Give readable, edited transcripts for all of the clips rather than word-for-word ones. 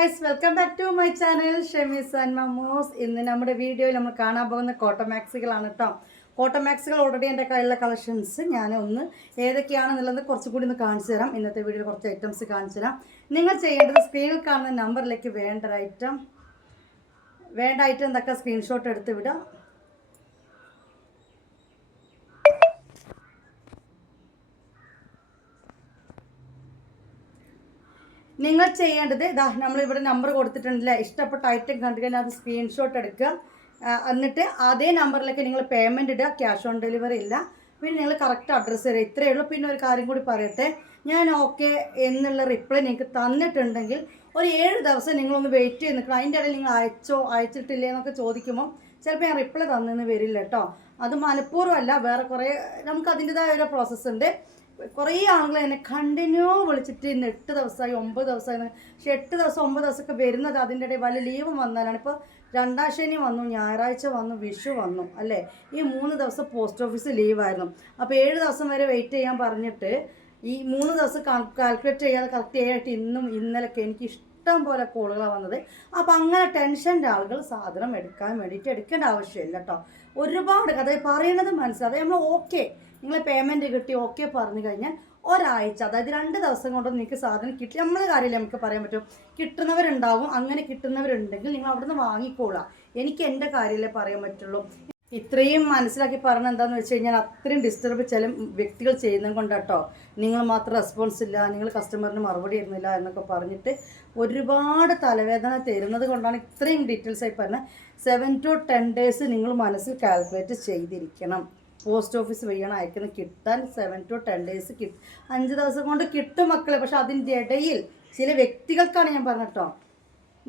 Guys, welcome back to my channel Shemees and Mammoos. ഇന്ന് നമ്മുടെ വീഡിയോയിൽ നമ്മൾ കാണാൻ പോകുന്ന കോട്ടൺ മാക്സികളാണ് കേട്ടോ. കോട്ടൺ മാക്സികൾ ഓൾറെഡി എൻ്റെ കയ്യിലുള്ള കളക്ഷൻസ് ഞാൻ ഒന്ന് ഏതൊക്കെയാണെന്നുള്ളത് കുറച്ചുകൂടി ഒന്ന് കാണിച്ചു തരാം. ഇന്നത്തെ വീഡിയോയിൽ കുറച്ച് ഐറ്റംസ് കാണിച്ചു തരാം. നിങ്ങൾ ചെയ്യേണ്ടത് സ്ക്രീനിൽ കാണുന്ന നമ്പറിലേക്ക് വേണ്ട ഐറ്റം എന്തൊക്കെ സ്ക്രീൻഷോട്ട് എടുത്ത് വിടാം. നിങ്ങൾ ചെയ്യേണ്ടത് നമ്മളിവിടെ നമ്പർ കൊടുത്തിട്ടുണ്ടല്ലേ, ഇഷ്ടപ്പെട്ട ഐറ്റം കണ്ടു കഴിഞ്ഞാൽ അത് സ്ക്രീൻഷോട്ട് എടുക്കുക. എന്നിട്ട് അതേ നമ്പറിലേക്ക് നിങ്ങൾ പേയ്മെൻറ്റ് ഇടുക. ക്യാഷ് ഓൺ ഡെലിവറി ഇല്ല. പിന്നെ നിങ്ങൾ കറക്റ്റ് അഡ്രസ്സ് തരിക. ഇത്രയേ ഉള്ളൂ. പിന്നെ ഒരു കാര്യം കൂടി പറയട്ടെ, ഞാൻ ഓക്കെ എന്നുള്ള റിപ്ലൈ നിങ്ങൾക്ക് തന്നിട്ടുണ്ടെങ്കിൽ ഒരു 7 ദിവസം നിങ്ങളൊന്ന് വെയിറ്റ് ചെയ്ത് നിൽക്കണം. അതിൻ്റെ ഇടയിൽ നിങ്ങൾ അയച്ചിട്ടില്ലേ എന്നൊക്കെ ചോദിക്കുമ്പോൾ ചിലപ്പോൾ ഞാൻ റിപ്ലൈ തന്നെന്ന് വരില്ല കേട്ടോ. അത് മനഃപൂർവ്വമല്ല, വേറെ കുറേ നമുക്ക് അതിൻ്റെതായ ഒരു പ്രോസസ്സ് ഉണ്ട്. കുറേ ആളുകൾ എന്നെ കണ്ടിന്യൂ വിളിച്ചിട്ട് ഇന്ന് 8 ദിവസമായി 9 ദിവസമായി. പക്ഷേ 8 ദിവസം 9 ദിവസമൊക്കെ വരുന്നത് അതിൻ്റെ ഇടയിൽ വല്ല ലീവും വന്നാലാണ്. ഇപ്പോൾ 2ാം ശനി വന്നു, ഞായറാഴ്ച വന്നു, വിഷു വന്നു അല്ലേ. ഈ 3 ദിവസം പോസ്റ്റ് ഓഫീസ് ലീവായിരുന്നു. അപ്പോൾ 7 ദിവസം വരെ വെയിറ്റ് ചെയ്യാൻ പറഞ്ഞിട്ട് ഈ 3 ദിവസം കാൽക്കുലേറ്റ് ചെയ്യാതെ കറക്റ്റ് ആയിട്ട് ഇന്നും ഇന്നലൊക്കെ എനിക്ക് ഇഷ്ടം പോലെ കോളുകളാണ് വന്നത്. അപ്പോൾ അങ്ങനെ ടെൻഷൻ്റെ ആളുകൾ സാധനം എടുക്കാൻ വേണ്ടിയിട്ട് എടുക്കേണ്ട ആവശ്യമില്ല കേട്ടോ. ഒരുപാട് കഥ പറയണത് മനസ്സിലാവും. നമ്മൾ ഓക്കെ നിങ്ങൾ പേയ്മെൻറ്റ് കിട്ടി ഓക്കെ പറഞ്ഞു കഴിഞ്ഞാൽ ഒരാഴ്ച, അതായത് 2 ദിവസം കൊണ്ട് നിങ്ങൾക്ക് സാധനം കിട്ടി. നമ്മളെ കാര്യമില്ല, നമുക്ക് പറയാൻ പറ്റും. കിട്ടുന്നവരുണ്ടാവും. അങ്ങനെ കിട്ടുന്നവരുണ്ടെങ്കിൽ നിങ്ങൾ അവിടെ നിന്ന് വാങ്ങിക്കോളാം. എനിക്ക് എൻ്റെ കാര്യമല്ലേ പറയാൻ പറ്റുള്ളൂ. ഇത്രയും മനസ്സിലാക്കി പറഞ്ഞത് എന്താണെന്ന് വെച്ച് കഴിഞ്ഞാൽ അത്രയും ഡിസ്റ്റർബ് ചില വ്യക്തികൾ ചെയ്യുന്നത് കൊണ്ടാട്ടോ. നിങ്ങൾ മാത്രം റെസ്പോൺസ് ഇല്ല, നിങ്ങൾ കസ്റ്റമറിന് മറുപടി തരുന്നില്ല എന്നൊക്കെ പറഞ്ഞിട്ട് ഒരുപാട് തലവേദന തരുന്നത് കൊണ്ടാണ് ഇത്രയും ഡീറ്റെയിൽസ് ആയി പറഞ്ഞത്. 7 to 10 days നിങ്ങൾ മനസ്സിൽ കാൽക്കുലേറ്റ് ചെയ്തിരിക്കണം. പോസ്റ്റ് ഓഫീസ് വഴിയാണ് അയക്കുന്നത്. കിട്ടാൻ 7 to 10 days കിട്ടും. 5 ദിവസം കൊണ്ട് കിട്ടും മക്കളെ. പക്ഷെ അതിൻ്റെ ഇടയിൽ ചില വ്യക്തികൾക്കാണ് ഞാൻ പറഞ്ഞിട്ടോ,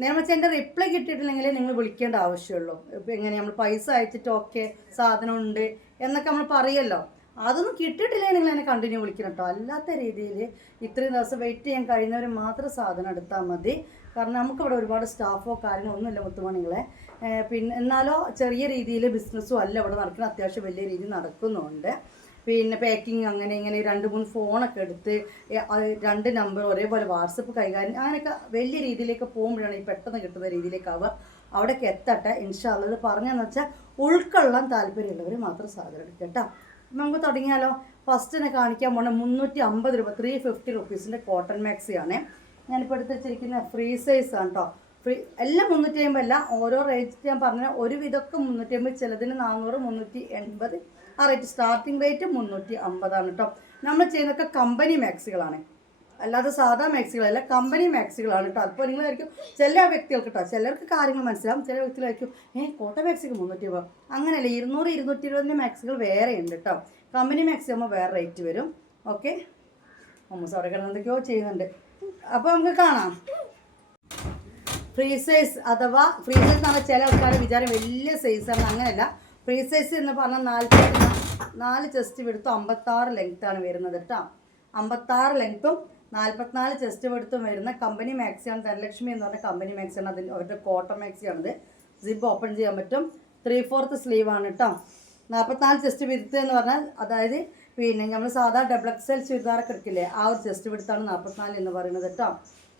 നേരെ വെച്ചാൽ എൻ്റെ റിപ്ലൈ കിട്ടിയിട്ടില്ലെങ്കിൽ നിങ്ങൾ വിളിക്കേണ്ട ആവശ്യമുള്ളൂ. ഇപ്പോൾ എങ്ങനെ നമ്മൾ പൈസ അയച്ചിട്ട് ഓക്കെ സാധനം ഉണ്ട് എന്നൊക്കെ നമ്മൾ പറയുമല്ലോ, അതൊന്നും കിട്ടിയിട്ടില്ലെങ്കിൽ നിങ്ങൾ എന്നെ കണ്ടിന്യൂ വിളിക്കണം കേട്ടോ. അല്ലാത്ത രീതിയിൽ ഇത്രയും ദിവസം വെയിറ്റ് ചെയ്യാൻ കഴിയുന്നവർ മാത്രം സാധനം എടുത്താൽ മതി. കാരണം നമുക്കിവിടെ ഒരുപാട് സ്റ്റാഫോ കാര്യങ്ങളോ ഒന്നുമില്ല മുത്തുമണികളെ. പിന്നെ എന്നാലോ ചെറിയ രീതിയിൽ ബിസിനസ്സും അല്ല ഇവിടെ നടക്കുന്നത്, അത്യാവശ്യം വലിയ രീതിയിൽ നടക്കുന്നുണ്ട്. പിന്നെ പാക്കിങ് അങ്ങനെ ഇങ്ങനെ 2-3 ഫോണൊക്കെ എടുത്ത് 2 നമ്പർ ഒരേപോലെ വാട്സപ്പ് കൈകാര്യം അങ്ങനെയൊക്കെ വലിയ രീതിയിലേക്ക് പോകുമ്പോഴാണ് ഈ പെട്ടെന്ന് കിട്ടുന്ന രീതിയിലേക്കാവുക. അവിടേക്ക് എത്തട്ടെ ഇൻഷാ അല്ലാഹ്. പറഞ്ഞതെന്ന് വെച്ചാൽ ഉൾക്കൊള്ളാൻ താല്പര്യമുള്ളവർ മാത്രം സാധനം എടുക്കുക കേട്ടോ. നമുക്ക് തുടങ്ങിയാലോ. ഫസ്റ്റിനെ കാണിക്കാൻ പോണ 350 രൂപ 350 റുപ്പീസിൻ്റെ കോട്ടൺ മാക്സിയാണ് ഞാനിപ്പോൾ എടുത്ത് വെച്ചിരിക്കുന്ന. ഫ്രീ സൈസ് ആണ് കേട്ടോ. എല്ലാം 350 അല്ല, ഓരോ റേറ്റ് ഞാൻ പറഞ്ഞാൽ ഒരു വിധമൊക്കെ 350, ചിലതിന് 400, 380 ആ റേറ്റ്. സ്റ്റാർട്ടിംഗ് റേറ്റ് 350 കേട്ടോ. നമ്മൾ ചെയ്യുന്നതൊക്കെ കമ്പനി മാക്സികളാണ്, അല്ലാതെ സാധാ മാക്സികളല്ല, കമ്പനി മാക്സികളാണ് കേട്ടോ. അപ്പോൾ നിങ്ങളായിരിക്കും ചില വ്യക്തികൾക്ക് കേട്ടോ, ചിലർക്ക് കാര്യങ്ങൾ മനസ്സിലാവും, ചില വ്യക്തികളായിരിക്കും കോട്ടൺ മാക്സിക്ക് 350. അങ്ങനെയല്ല, 200, 220 മാക്സികൾ വേറെ ഉണ്ട് കേട്ടോ. കമ്പനി മാക്സി ആകുമ്പോൾ വേറെ റേറ്റ് വരും. ഓക്കെ, മമ്മൂസ് അവിടെ കിടന്ന് എന്തൊക്കെയോ ചെയ്യുന്നുണ്ട്. അപ്പോൾ നമുക്ക് കാണാം. ഫ്രീ സൈസ് അഥവാ ഫ്രീ സൈസ് എന്ന് പറഞ്ഞാൽ ചില ആൾക്കാരുടെ വിചാരം വലിയ സൈസാണ്. അങ്ങനെയല്ല. ഫ്രീ സൈസ് എന്ന് പറഞ്ഞാൽ 44 ചെസ്റ്റ് വിടുത്തും 56 ലെങ്ത്താണ് വരുന്നത് കേട്ടോ. 56 ലെങ്ത്തും 44 ചെസ്റ്റ് വിടുത്തും വരുന്ന കമ്പനി മാക്സിയാണ്. ധനലക്ഷ്മി എന്ന് പറഞ്ഞ കമ്പനി മാക്സിയാണ്. അതിന് അവരുടെ കോട്ടൺ മാക്സിയാണിത്. സിബ് ഓപ്പൺ ചെയ്യാൻ പറ്റും. 3/4 സ്ലീവാണ് കേട്ടോ. 44 ചെസ്റ്റ് വിടുത്ത് എന്ന് പറഞ്ഞാൽ അതായത് പിന്നെ നമ്മൾ സാധാ XXL ചുരിദാറൊക്കെ എടുക്കില്ലേ, ആ ഒരു ചെസ്റ്റ് വിടുത്താണ് 44 എന്ന് പറയുന്നത് കേട്ടോ.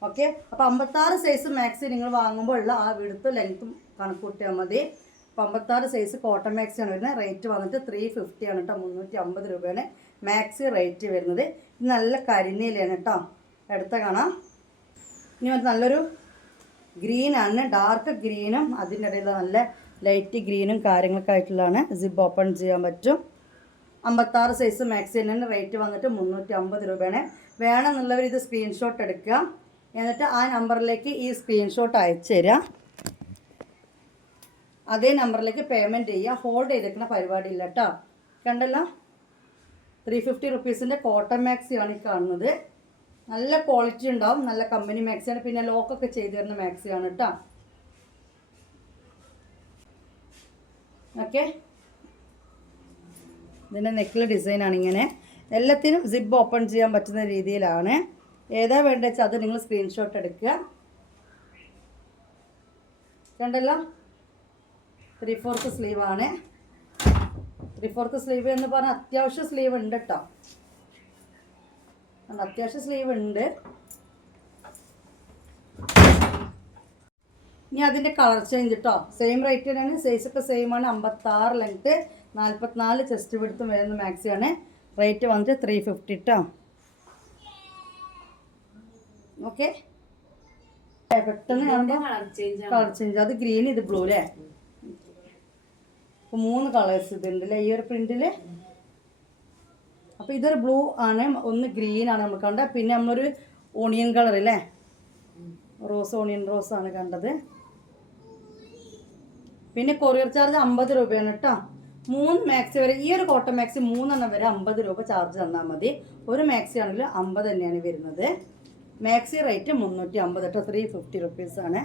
ഓക്കെ, അപ്പോൾ 56 സൈസ് മാക്സി നിങ്ങൾ വാങ്ങുമ്പോൾ ഉള്ള ആ വിടുത്തും ലെങ്ത്തും കണക്ക് കൂട്ടിയാൽ മതി. അപ്പോൾ 56 സൈസ് കോട്ടൺ മാക്സിയാണ് വരുന്നത്. റേറ്റ് വന്നിട്ട് 350 ആണ് കേട്ടോ. 350 രൂപയാണ് മാക്സി റേറ്റ് വരുന്നത്. നല്ല കരിനീലയാണ് കേട്ടോ. അടുത്ത കാണാം. ഇനി നല്ലൊരു ഗ്രീനാണ്, ഡാർക്ക് ഗ്രീനും അതിൻ്റെ ഇടയിൽ നല്ല ലൈറ്റ് ഗ്രീനും കാര്യങ്ങളൊക്കെ ആയിട്ടുള്ളതാണ്. സിബ് ഓപ്പൺ ചെയ്യാൻ പറ്റും. 56 സൈസ് മാക്സി തന്നെയാണ്. റേറ്റ് വന്നിട്ട് 350 രൂപയാണ്. വേണമെന്നുള്ളവർ ഇത് സ്ക്രീൻഷോട്ട് എടുക്കുക. എന്നിട്ട് ആ നമ്പറിലേക്ക് ഈ സ്ക്രീൻഷോട്ട് അയച്ചു തരിക. അതേ നമ്പറിലേക്ക് പേയ്മെൻറ്റ് ചെയ്യുക. ഹോൾഡ് ചെയ്തിരിക്കുന്ന പരിപാടിയില്ല കേട്ടോ. കണ്ടല്ലോ, 350 റുപ്പീസിൻ്റെ കോട്ടൺ മാക്സിയാണ് ഈ കാണുന്നത്. നല്ല ക്വാളിറ്റി ഉണ്ടാവും, നല്ല കമ്പനി മാക്സിയാണ്. പിന്നെ ലോക്കൊക്കെ ചെയ്തു തരുന്ന മാക്സിയാണ് കേട്ടോ. ഓക്കെ, ഇതിൻ്റെ നെക്കിൽ ഡിസൈനാണ് ഇങ്ങനെ. എല്ലാത്തിനും സിബ് ഓപ്പൺ ചെയ്യാൻ പറ്റുന്ന രീതിയിലാണ്. ഏതാ വേണ്ടത് വെച്ചാൽ അത് നിങ്ങൾ സ്ക്രീൻഷോട്ട് എടുക്കുക. കണ്ടല്ലോ, 3/4 സ്ലീവാണ്. 3/4 സ്ലീവ് എന്ന് പറഞ്ഞാൽ അത്യാവശ്യം സ്ലീവ് ഉണ്ട് കേട്ടോ. അത്യാവശ്യം സ്ലീവ് ഉണ്ട്. ഇനി അതിൻ്റെ കളർ ചേഞ്ച് കേട്ടോ, സെയിം റേറ്റ് തന്നെയാണ്, സൈസൊക്കെ സെയിം ആണ്. 56 ലെങ്ത്ത് 44 ചെസ്റ്റ് വിടുത്തും വരുന്ന മാക്സിയാണ്. റേറ്റ് വന്നിട്ട് 350 കേട്ടോ. ഓക്കെ, പെട്ടെന്ന് കളർ ചേഞ്ച്. അത് ഗ്രീൻ, ഇത് ബ്ലൂ അല്ലേ? അപ്പോൾ 3 കളേഴ്സ് ഇതുണ്ട് അല്ലേ ഈ ഒരു പ്രിന്റിൽ. അപ്പോൾ ഇതൊരു ബ്ലൂ ആണ്, ഒന്ന് ഗ്രീൻ ആണ് നമ്മൾ കണ്ടത്, പിന്നെ നമ്മളൊരു ഓണിയൻ കളർ അല്ലേ, റോസ്, ഓണിയൻ റോസ് ആണ് കണ്ടത്. പിന്നെ കൊറിയർ ചാർജ് 50 രൂപയാണ് കേട്ടോ. 3 മാക്സി വരെ, ഈ ഒരു കോട്ടൺ മാക്സി 3 വരെ 50 രൂപ ചാർജ് തന്നാൽ മതി. ഒരു മാക്സി ആണെങ്കിൽ 50 തന്നെയാണ് വരുന്നത്. മാക്സി റേറ്റ് 350 കേട്ടോ, 350 റുപ്പീസാണ്.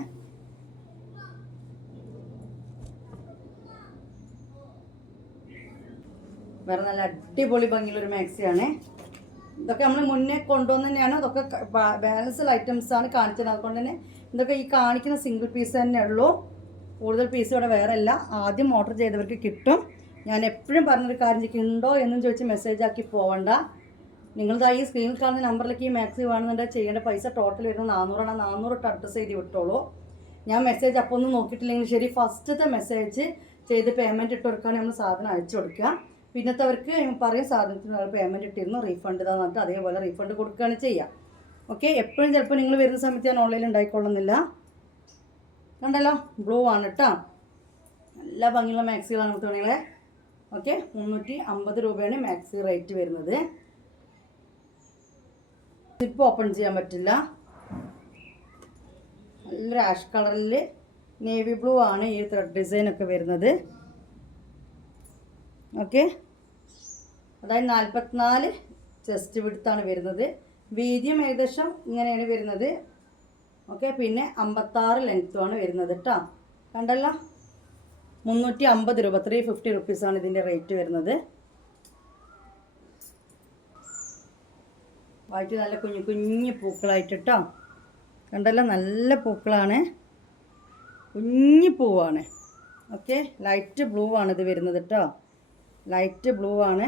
വേറെ നല്ല അടിപൊളി ഭംഗിയുള്ളൊരു മാക്സിയാണ്. ഇതൊക്കെ നമ്മൾ മുന്നേ കൊണ്ടുവന്ന് തന്നെയാണ്. ഇതൊക്കെ ബാലൻസ്ഡ് ഐറ്റംസ് ആണ് കാണിച്ചത്. അതുകൊണ്ട് തന്നെ ഇതൊക്കെ ഈ കാണിക്കുന്ന സിംഗിൾ പീസ് തന്നെ ഉള്ളൂ, കൂടുതൽ പീസ് ഇവിടെ വേറെ അല്ല. ആദ്യം ഓർഡർ ചെയ്തവർക്ക് കിട്ടും. ഞാൻ എപ്പോഴും പറഞ്ഞൊരു കാര്യം, ഉണ്ടോ എന്നും ചോദിച്ച് മെസ്സേജ് ആക്കി പോവണ്ട. നിങ്ങളിതാ ഈ സ്ക്രീനിൽ കാണുന്ന നമ്പറിലേക്ക് ഈ മാക്സി വേണമെന്നുണ്ടെങ്കിൽ ചെയ്യേണ്ട പൈസ ടോട്ടൽ വരുന്നത് 400 ആണ്. 400 ഇട്ട് അഡ്രസ്സ് ചെയ്ത് വിട്ടോളൂ. ഞാൻ മെസ്സേജ് അപ്പോൾ ഒന്നും നോക്കിയിട്ടില്ലെങ്കിൽ ശരി, ഫസ്റ്റത്തെ മെസ്സേജ് ചെയ്ത് പേയ്മെൻറ്റ് ഇട്ട് കൊടുക്കുകയാണെങ്കിൽ നമ്മൾ സാധനം അയച്ചു കൊടുക്കുക. പിന്നത്തവർക്ക് പറയും സാധനത്തിന് പേയ്മെൻറ്റ് ഇട്ടിരുന്നു, റീഫണ്ട് ഇതാന്ന് പറഞ്ഞിട്ട് അതേപോലെ റീഫണ്ട് കൊടുക്കുകയാണ് ചെയ്യുക. ഓക്കെ, എപ്പോഴും ചിലപ്പോൾ നിങ്ങൾ വരുന്ന സമയത്ത് ഞാൻ ഓൺലൈനിൽ ഉണ്ടായിക്കൊള്ളുന്നില്ല. കണ്ടല്ലോ, ബ്ലൂ ആണ് കേട്ടോ. നല്ല ഭംഗിയുള്ള മാക്സികളാണ് മുത്തുമണികളെ. ഓക്കെ, 350 രൂപയാണ് മാക്സി റേറ്റ് വരുന്നത്. സിപ്പ് ഓപ്പൺ ചെയ്യാൻ പറ്റില്ല. നല്ലൊരു ആഷ് കളറിൽ നേവി ബ്ലൂ ആണ് ഈ ത്രെഡ് ഡിസൈനൊക്കെ വരുന്നത്. ഓക്കെ, അതായത് 44 ചെസ്റ്റ് വിഡ്ത്താണ് വരുന്നത്. വീതിയും ഏകദേശം ഇങ്ങനെയാണ് വരുന്നത്. ഓക്കെ, പിന്നെ 56 ലെങ്ത്തുമാണ് വരുന്നത് കേട്ടോ. കണ്ടല്ലോ, 350 രൂപ, 350 റുപ്പീസാണ് ഇതിൻ്റെ റേറ്റ് വരുന്നത്. വായിട്ട് നല്ല കുഞ്ഞു കുഞ്ഞു പൂക്കളായിട്ട് കേട്ടോ. കണ്ടല്ലോ, നല്ല പൂക്കളാണ്, കുഞ്ഞു പൂവാണ്. ഓക്കെ, ലൈറ്റ് ബ്ലൂ ആണ് ഇത് വരുന്നത് കേട്ടോ. ലൈറ്റ് ബ്ലൂ ആണ്.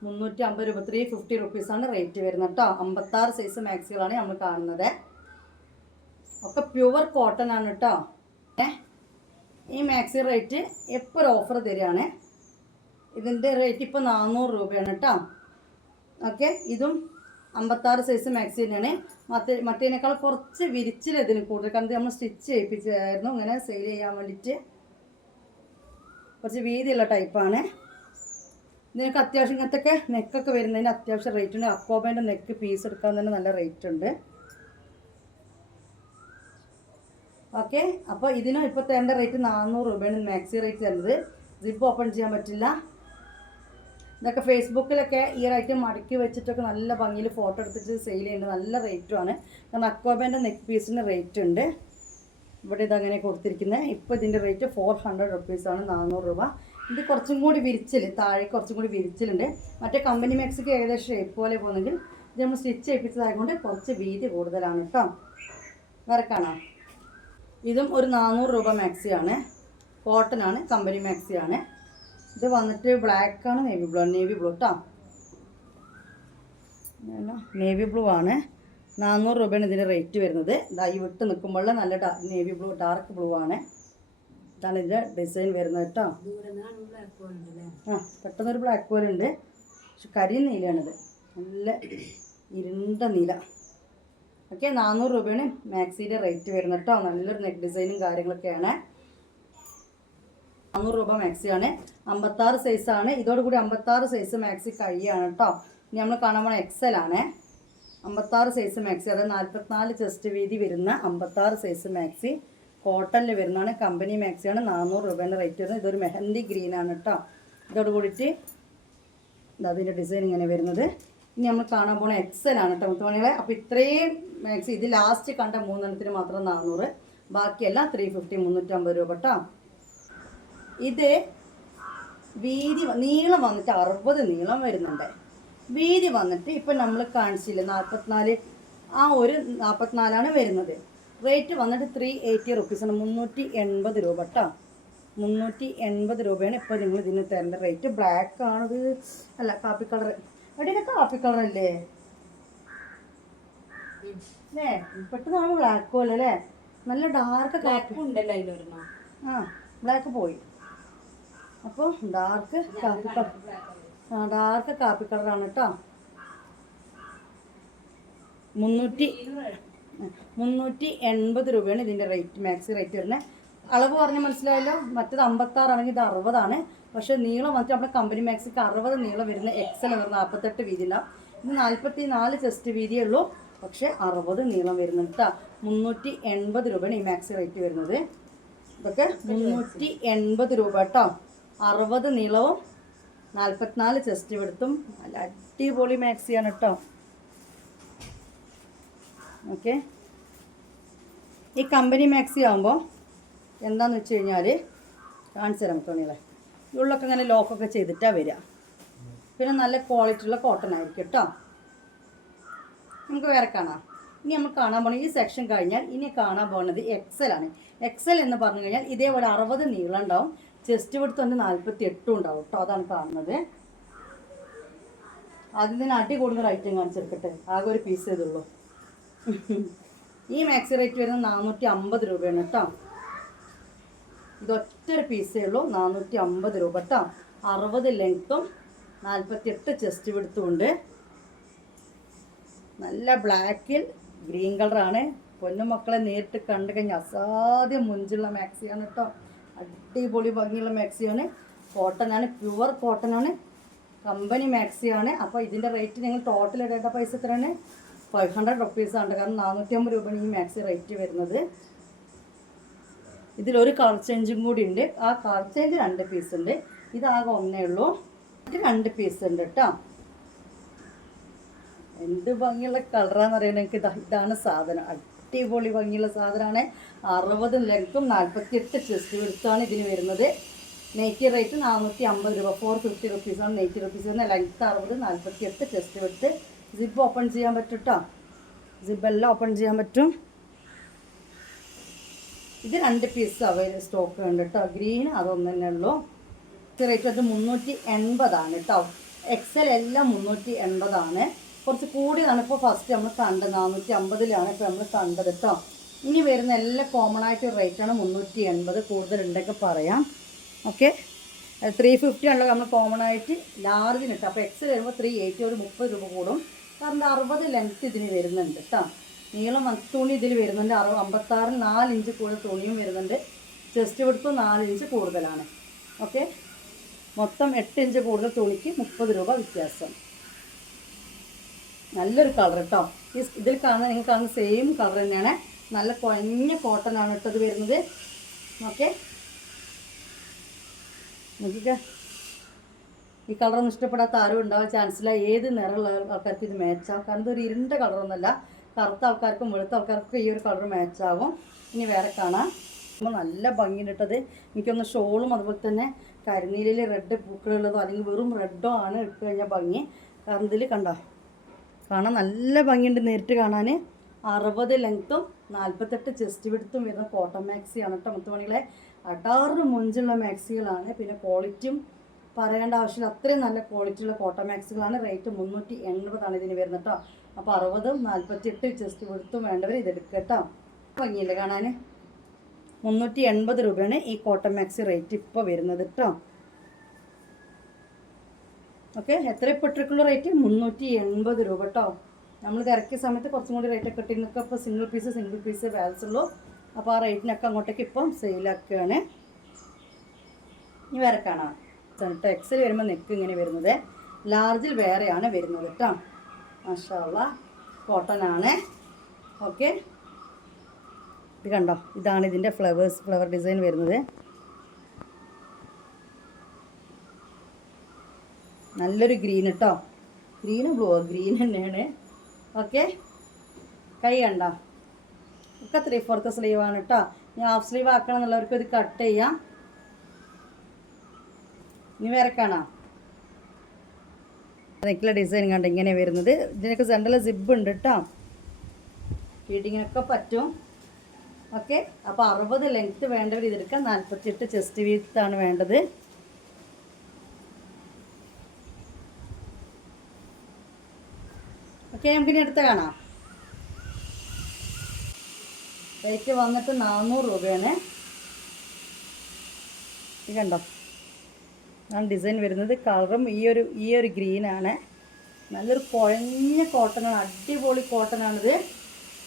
350 രൂപ, 350 റുപ്പീസാണ് റേറ്റ് വരുന്നത് കേട്ടോ. 56 സൈസ് മാക്സികളാണ് നമ്മൾ കാണുന്നത്. ഒക്കെ പ്യുവർ കോട്ടൺ ആണ് കേട്ടോ. ഈ മാക്സി റേറ്റ് എപ്പോൾ ഒരു ഓഫർ തരികയാണ്. ഇതിൻ്റെ റേറ്റ് ഇപ്പോൾ 400 രൂപയാണ് കേട്ടോ. ഓക്കെ, ഇതും 56 സൈസ് മാക്സി തന്നെയാണ്. മറ്റേനേക്കാൾ കുറച്ച് വിരിച്ചിൽ ഇതിന് കൂടുതൽ, കാരണം നമ്മൾ സ്റ്റിച്ച് ചെയ്യിപ്പിച്ചായിരുന്നു ഇങ്ങനെ സെയിൽ ചെയ്യാൻ വേണ്ടിയിട്ട്. കുറച്ച് വീതിയുള്ള ടൈപ്പാണ്. ഇതിനൊക്കെ അത്യാവശ്യം ഇങ്ങനത്തൊക്കെ നെക്കൊക്കെ വരുന്നതിന് അത്യാവശ്യം റേറ്റ് ഉണ്ട്. അക്കോബേൻ്റെ നെക്ക് പീസ് എടുക്കാൻ തന്നെ നല്ല റേറ്റ് ഉണ്ട്. ഓക്കെ, അപ്പോൾ ഇതിനും ഇപ്പോൾ തേണ്ട റേറ്റ് 400 രൂപയാണ് മാക്സി റേറ്റ് തരുന്നത്. സിപ്പ് ഓപ്പൺ ചെയ്യാൻ പറ്റില്ല. ഇതൊക്കെ ഫേസ്ബുക്കിലൊക്കെ ഈ റേറ്റ് മടക്കി വെച്ചിട്ടൊക്കെ നല്ല ഭംഗിയിൽ ഫോട്ടോ എടുത്തിട്ട് സെയിൽ ചെയ്യുന്നുണ്ട്. നല്ല റേറ്റുമാണ്. കാരണം അക്കോബേൻ്റെ നെക്ക് പീസിന് റേറ്റ് ഉണ്ട്. ഇവിടെ ഇതങ്ങനെ കൊടുത്തിരിക്കുന്നത്. ഇപ്പോൾ ഇതിൻ്റെ റേറ്റ് 400 റുപ്പീസാണ്, 400 രൂപ. ഇത് കുറച്ചും കൂടി വിരിച്ചിൽ, താഴെ കുറച്ചും കൂടി വിരിച്ചിലുണ്ട്. മറ്റേ കമ്പനി മാക്സിക്ക് ഏകദേശം ഷേപ്പ് പോലെ പോകുന്നെങ്കിൽ ഇത് നമ്മൾ സ്റ്റിച്ച് ചെയ്യിപ്പിച്ചതായതുകൊണ്ട് കുറച്ച് വീതി കൂടുതലാണ് കേട്ടോ. വേറെ കാണാം. ഇതും ഒരു 400 രൂപ മാക്സിയാണ്. കോട്ടൺ ആണ്, കമ്പനി മാക്സിയാണ്. ഇത് വന്നിട്ട് ബ്ലാക്കാണ്, നേവി ബ്ലൂ ആണ്. നേവി ബ്ലൂ കേട്ടോ, നേവി ബ്ലൂ ആണ്. 400 രൂപയാണ് ഇതിൻ്റെ റേറ്റ് വരുന്നത്. ഈ വിട്ട് നിൽക്കുമ്പോൾ നല്ല നേവി ബ്ലൂ, ഡാർക്ക് ബ്ലൂ ആണ്. ഇതാണ് ഇതിൻ്റെ ഡിസൈൻ വരുന്നത് കേട്ടോ. പെട്ടെന്നൊരു ബ്ലാക്ക് പോലെ ഉണ്ട്, പക്ഷെ കരിയ നീലയാണിത്, നല്ല ഇരുണ്ട നീല. ഓക്കെ, 400 രൂപയാണ് മാക്സിയുടെ റേറ്റ് വരുന്നത് കേട്ടോ. നല്ലൊരു നെക്ക് ഡിസൈനും കാര്യങ്ങളൊക്കെയാണ്. 400 രൂപ മാക്സിയാണ്. 56 സൈസാണ്. ഇതോടുകൂടി 56 സൈസ് മാക്സി കഴിയാണ് കേട്ടോ. ഇനി നമ്മൾ കാണാൻ പോണ XL ആണ്. 56 സൈസ് മാക്സി, അതായത് 44 ചെസ്റ്റ് വീതി വരുന്ന 56 സൈസ് മാക്സി കോട്ടണിൽ വരുന്നതാണ്. കമ്പനി മാക്സിയാണ്. 400 രൂപേൻ്റെ റേറ്റ് വരുന്നത്. ഇതൊരു മെഹന്തി ഗ്രീനാണ് കേട്ടോ. ഇതോട് കൂടിയിട്ട് അതിൻ്റെ ഡിസൈൻ ഇങ്ങനെ വരുന്നത്. ഇനി നമ്മൾ കാണാൻ പോണ XL ആണ് കേട്ടോ മുത്തുമണികളെ. അപ്പോൾ ഇത്രയും മാക്സി, ഇത് ലാസ്റ്റ് കണ്ട 3 മാത്രം 400, ബാക്കിയെല്ലാം 350, 350 രൂപ കേട്ടോ. ഇത് വീതി നീളം വന്നിട്ട് 60 നീളം വരുന്നുണ്ട്. വീതി വന്നിട്ട് ഇപ്പം നമ്മൾ കാണിച്ചില്ല 44, ആ ഒരു 44ആണ് വരുന്നത്. റേറ്റ് വന്നിട്ട് 380 റുപ്പീസാണ്, 380 രൂപ കേട്ടോ. 380 രൂപയാണ് ഇപ്പോൾ നിങ്ങൾ ഇതിന് തരേണ്ട റേറ്റ്. ബ്ലാക്ക് ആണത്, അല്ല കാപ്പി കളർ. എവിടെയൊക്കെ കാപ്പി കളറല്ലേ അല്ലേ? പെട്ടെന്നാണ് ബ്ലാക്ക് പോലെ അല്ലേ? നല്ല ഡാർക്ക് കാപ്പി ഉണ്ടല്ലോ അതിലൊരെണ്ണം. ആ ബ്ലാക്ക് പോയി. അപ്പോൾ ഡാർക്ക് കാപ്പി കളർ, ഡാർക്ക് കാപ്പി കളറാണ് കേട്ടോ. 380 രൂപയാണ് ഇതിൻ്റെ റേറ്റ്, മാക്സി റേറ്റ് വരുന്നത്. അളവ് പറഞ്ഞ് മനസ്സിലായല്ലോ. മറ്റേത് 56 ആണെങ്കിൽ ഇത് 60 പക്ഷേ നീളം വന്നിട്ട് നമ്മുടെ കമ്പനി മാക്സിക്ക് 60 നീളം വരുന്ന എക്സൽ എന്ന് പറഞ്ഞാൽ 48 വീതി ഉണ്ടാവും. ഇത് 44 ചെസ്റ്റ് വീതിയേ ഉള്ളൂ, പക്ഷേ 60 നീളം വരുന്നുണ്ട് കേട്ടോ. 380 രൂപയാണ് ഈ മാക്സി റേറ്റ് വരുന്നത്. ഇതൊക്കെ 380 രൂപ കേട്ടോ. 60 നീളവും 44 ചെസ്റ്റ് വെടുത്തും നല്ല അടിപൊളി മാക്സിയാണ് കേട്ടോ. ഓക്കെ, ഈ കമ്പനി മാക്സി ആകുമ്പോൾ എന്താണെന്ന് വെച്ച് കഴിഞ്ഞാൽ കാണിച്ചു തരാം തുണികളെ. ഉള്ളൊക്കെ ഇങ്ങനെ ലോക്കൊക്കെ ചെയ്തിട്ടാണ് വരിക. പിന്നെ നല്ല ക്വാളിറ്റി ഉള്ള കോട്ടൺ ആയിരിക്കും കേട്ടോ. നമുക്ക് വേറെ കാണാം. ഇനി നമ്മൾ കാണാൻ പോകുന്നത് ഈ സെക്ഷൻ കഴിഞ്ഞാൽ ഇനി കാണാൻ പോകുന്നത് എക്സൽ ആണ്. എക്സൽ എന്ന് പറഞ്ഞു കഴിഞ്ഞാൽ ഇതേപോലെ 60 നീളം ഉണ്ടാവും, ചെസ്റ്റ് വിഡ്ത്ത് തന്നെ 48 ഉണ്ടാവും കേട്ടോ. അതാണ് കാണുന്നത്. ആദ്യം തന്നെ അടി കൂടുതൽ ഐറ്റം കാണിച്ചെടുക്കട്ടെ. ആകെ ഒരു പീസ് ചെയ്തുള്ളൂ. ഈ മാക്സി റേറ്റ് വരുന്നത് 450 രൂപയാണ് കേട്ടോ. ഇതൊറ്റൊരു പീസേ ഉള്ളൂ, 450 രൂപ കേട്ടോ. 60 ലെങ്ത്തും 48 ചെസ്റ്റ് വിഡ്ത്തും ഉണ്ട്. നല്ല ബ്ലാക്കിൽ ഗ്രീൻ കളറാണ്. പൊന്നുമക്കളെ നേരിട്ട് കണ്ടു കഴിഞ്ഞാൽ അസാധ്യം മുഞ്ചുള്ള മാക്സിയാണ് കേട്ടോ. അടിപൊളി ഭംഗിയുള്ള മാക്സിയാണ്. കോട്ടനാണ്, പ്യുവർ കോട്ടനാണ്, കമ്പനി മാക്സിയാണ്. അപ്പോൾ ഇതിൻ്റെ റേറ്റ് നിങ്ങൾ ടോട്ടൽ ഇടേണ്ട പൈസ എത്രയാണ്? 500 റുപ്പീസാണ്. കാരണം 450 രൂപയാണ് ഈ മാക്സി റേറ്റ് വരുന്നത്. ഇതിലൊരു കളർ ചേഞ്ചും കൂടി ഉണ്ട്. ആ കളർ ചേഞ്ച് 2 പീസ് ഉണ്ട്. ഇതാകെ ഒന്നേ ഉള്ളൂ, ഇത് 2 പീസ് ഉണ്ട് കേട്ടോ. എന്ത് ഭംഗിയുള്ള കളറാന്ന് പറയുന്നത്. എനിക്ക് ഇതാണ് സാധനം, അടിപൊളി ഭംഗിയുള്ള സാധനമാണ്. 60 ലെങ്ത്തും 48 ചെസ്റ്റ് വിഡ്ത്തുമാണ് ഇതിന് വരുന്നത്. നെയ്റ്റി റേറ്റ് 450 രൂപ, 450 റുപ്പീസാണ് നെയ്റ്റി റുപ്പീസ് വരുന്നത്. Length 60, 48 chest width. Zip open ചെയ്യാൻ പറ്റും കേട്ടോ. സിബെല്ലാം ഓപ്പൺ ചെയ്യാൻ പറ്റും. ഇത് 2 പീസ് അവൈലബിൾ സ്റ്റോക്ക് ഉണ്ട് കേട്ടോ. ഗ്രീൻ അതൊന്നു തന്നെ ഉള്ളൂ. റേറ്റ് അത് 380 കേട്ടോ. എക്സൽ എല്ലാം 380. കുറച്ച് കൂടിയതാണ് ഇപ്പോൾ ഫസ്റ്റ് നമ്മൾ കണ്ടത്. 450 ഇപ്പോൾ നമ്മൾ കണ്ടത് കേട്ടോ. ഇനി വരുന്ന എല്ലാം കോമൺ ആയിട്ട് റേറ്റാണ് 380. കൂടുതലുണ്ടെങ്കിൽ പറയാം. ഓക്കെ, 350 ആണല്ലോ നമ്മൾ കോമൺ ആയിട്ട് ലാർജിന് ഇട്ട്. അപ്പോൾ എക്സൽ വരുമ്പോൾ 380, ഒരു 30 രൂപ കൂടും. കാരണം 60 ലെങ്ത്ത് ഇതിന് വരുന്നുണ്ട് കേട്ടോ. നീളം തുണി ഇതിൽ വരുന്നുണ്ട്. 56 4 ഇഞ്ച് കൂടുതൽ തുണിയും വരുന്നുണ്ട്. ചെസ്റ്റ് വിഡ്ത്തും 4 ഇഞ്ച് കൂടുതലാണ്. ഓക്കെ, മൊത്തം 8 ഇഞ്ച് കൂടുതൽ തുണിക്ക് 30 രൂപ വ്യത്യാസം. നല്ലൊരു കളർ കേട്ടോ. ഇതിൽ കാണുന്ന നിങ്ങൾ കാണുന്ന സെയിം കളർ തന്നെയാണ്. നല്ല കുഴഞ്ഞ കോട്ടനാണ് ഇട്ടത് വരുന്നത്. ഓക്കെ, നോക്കിക്കേ. ഈ കളറൊന്നും ഇഷ്ടപ്പെടാത്ത ആരും ഉണ്ടാവാൻ ചാൻസില്ല. ഏത് നിറമുള്ള ആൾക്കാർക്ക് ഇത് മാച്ചാവും. കാരണം ഇതൊരു ഇരുണ്ട കളറൊന്നുമല്ല. കറുത്ത ആൾക്കാർക്കും വെളുത്ത ആൾക്കാർക്കും ഈ ഒരു കളർ മാച്ചാവും. ഇനി വേറെ കാണാം. അപ്പോൾ നല്ല ഭംഗിയുണ്ട് ഇട്ടത്. എനിക്കൊന്ന് ഷോളും അതുപോലെ തന്നെ കരിനീലിൽ റെഡ് പൂക്കളുള്ളതോ അല്ലെങ്കിൽ വെറും റെഡോ ആണ് ഇട്ട് കഴിഞ്ഞാൽ ഭംഗി. കാരണം ഇതിൽ കണ്ടോ, കാണാൻ നല്ല ഭംഗിയുണ്ട് നേരിട്ട് കാണാൻ. 60 ലെങ്ത്തും 48 ചെസ്റ്റ് വിഡ്ത്തും വരുന്ന കോട്ടൺ മാക്സിയാണ് കേട്ടോ. മുത്തുമണികളെ അടാറിന് മുഞ്ചുള്ള മാക്സികളാണ്. പിന്നെ ക്വാളിറ്റിയും പറയേണ്ട ആവശ്യമില്ല, അത്രയും നല്ല ക്വാളിറ്റിയുള്ള കോട്ടൺ മാക്സികളാണ്. റേറ്റ് 380 ഇതിന് വരുന്നത് കേട്ടോ. അപ്പോൾ 60, 48 ചെസ്റ്റ് വിഡ്ത്തും വേണ്ടവർ ഇതെടുക്കുക കേട്ടോ. ഭംഗിയില്ല കാണാൻ. 380 രൂപയാണ് ഈ കോട്ടൺ മാക്സി റേറ്റ് ഇപ്പോൾ വരുന്നത് കേട്ടോ. ഓക്കെ, എത്ര ഇട്ടിട്ടുള്ള റേറ്റ്? 380 രൂപ കേട്ടോ. നമ്മൾ ഇറക്കിയ സമയത്ത് കുറച്ചും കൂടി റേറ്റൊക്കെ ഇട്ടിരുന്നൊക്കെ ഇപ്പോൾ സിംഗിൾ പീസ് ബാലൻസ് ഉള്ളൂ. അപ്പോൾ ആ റേറ്റിനൊക്കെ അങ്ങോട്ടേക്ക് ഇപ്പം സെയിലാക്കുകയാണ്. ഇനി വേറെ കാണാം. എക്സൽ വരുമ്പോൾ നെക്ക് ഇങ്ങനെ വരുന്നത്. ലാർജിൽ വേറെയാണ് വരുന്നത് കേട്ടോ. മാഷാ അല്ലാഹ്, കോട്ടനാണ്. ഓക്കെ, ഇത് കണ്ടോ, ഇതാണ് ഇതിൻ്റെ ഫ്ലവർ ഡിസൈൻ വരുന്നത്. നല്ലൊരു ഗ്രീൻ കേട്ടോ. ഗ്രീനും ബ്ലൂ, ഗ്രീൻ തന്നെയാണ്. ഓക്കെ, കൈ കണ്ടോ, ഒക്കെ 3/4 സ്ലീവാണ് കേട്ടോ. ഇനി ഹാഫ് സ്ലീവ് ആക്കണം എന്നുള്ളവർക്ക് ഇത് കട്ട് ചെയ്യാം. ഇനി വേറെ കാണാം. നെക്കിലെ ഡിസൈൻ കണ്ട് ഇങ്ങനെ വരുന്നത്. ഇതിനൊക്കെ സെൻറ്ററിൽ സിബ് ഉണ്ട് കേട്ടോ. ഫീഡിങ്ങിനൊക്കെ പറ്റും. ഓക്കെ, അപ്പോൾ 60 ലെങ്ത്ത് വേണ്ടവർ ഇതെടുക്കാം. 48 ചെസ്റ്റ് വീത്താണ് വേണ്ടത്. ഓക്കെ, നമുക്കിനി അടുത്ത കാണാം. റേറ്റ് വന്നിട്ട് 400 രൂപയാണ്. ഇത് കണ്ടോ, ആണ് ഡിസൈൻ വരുന്നത്. കളറും ഈ ഒരു ഗ്രീനാണ്. നല്ലൊരു കുഴഞ്ഞ കോട്ടനാണ്, അടിപൊളി കോട്ടനാണിത്.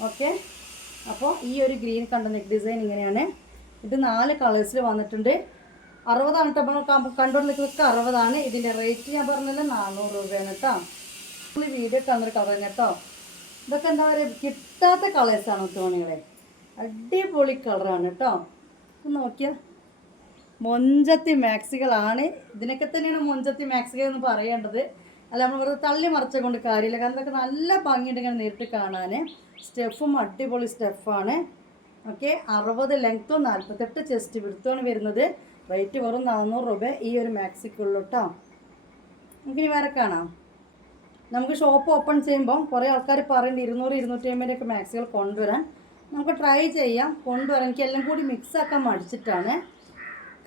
ഓക്കെ, അപ്പോൾ ഈ ഒരു ഗ്രീൻ കണ്ട നെക്ക് ഡിസൈൻ ഇങ്ങനെയാണ്. ഇത് 4 കളേഴ്സിൽ വന്നിട്ടുണ്ട്. 60 കേട്ടോ, നമ്മൾ കണ്ടുകൊണ്ടിരിക്കുന്നതൊക്കെ 60. ഇതിൻ്റെ റേറ്റ് ഞാൻ പറഞ്ഞല്ലോ 400 രൂപയാണ് കേട്ടോ. നമ്മൾ വീഡിയോ കാണുന്നൊരു കളർ തന്നെ കേട്ടോ. ഇതൊക്കെ എന്താ പറയുക, കിട്ടാത്ത കളേഴ്സാണ് തോണികളെ. അടിപൊളി കളറാണ് കേട്ടോ. നോക്കിയാൽ മൊഞ്ചത്തി മാക്സികളാണ്. ഇതിനൊക്കെ തന്നെയാണ് മൊഞ്ചത്തി മാക്സികൾ എന്ന് പറയേണ്ടത്. അല്ല, നമ്മൾ വെറുതെ തള്ളി മറിച്ച കൊണ്ട് കാര്യമില്ല. കാരണം ഇതൊക്കെ നല്ല ഭംഗിയുണ്ട് ഇങ്ങനെ നേരിട്ട് കാണാൻ. സ്റ്റെഫും അടിപൊളി സ്റ്റെഫാണ്. ഓക്കെ, 60 ലെങ്ത്തും 48 ചെസ്റ്റ് വിടുത്തുമാണ് വരുന്നത്. റേറ്റ് വെറും 400 രൂപ ഈ ഒരു മാക്സിക്കുള്ളൂ കേട്ടോ. നമുക്കിനി വേറെ കാണാം. നമുക്ക് ഷോപ്പ് ഓപ്പൺ ചെയ്യുമ്പം കുറേ ആൾക്കാർ പറയുന്നുണ്ട് 200-250 ഒക്കെ മാക്സികൾ കൊണ്ടുവരാൻ. നമുക്ക് ട്രൈ ചെയ്യാം കൊണ്ടുവരാൻ. എനിക്ക് എല്ലാം കൂടി മിക്സ് ആക്കാൻ മടിച്ചിട്ടാണ്.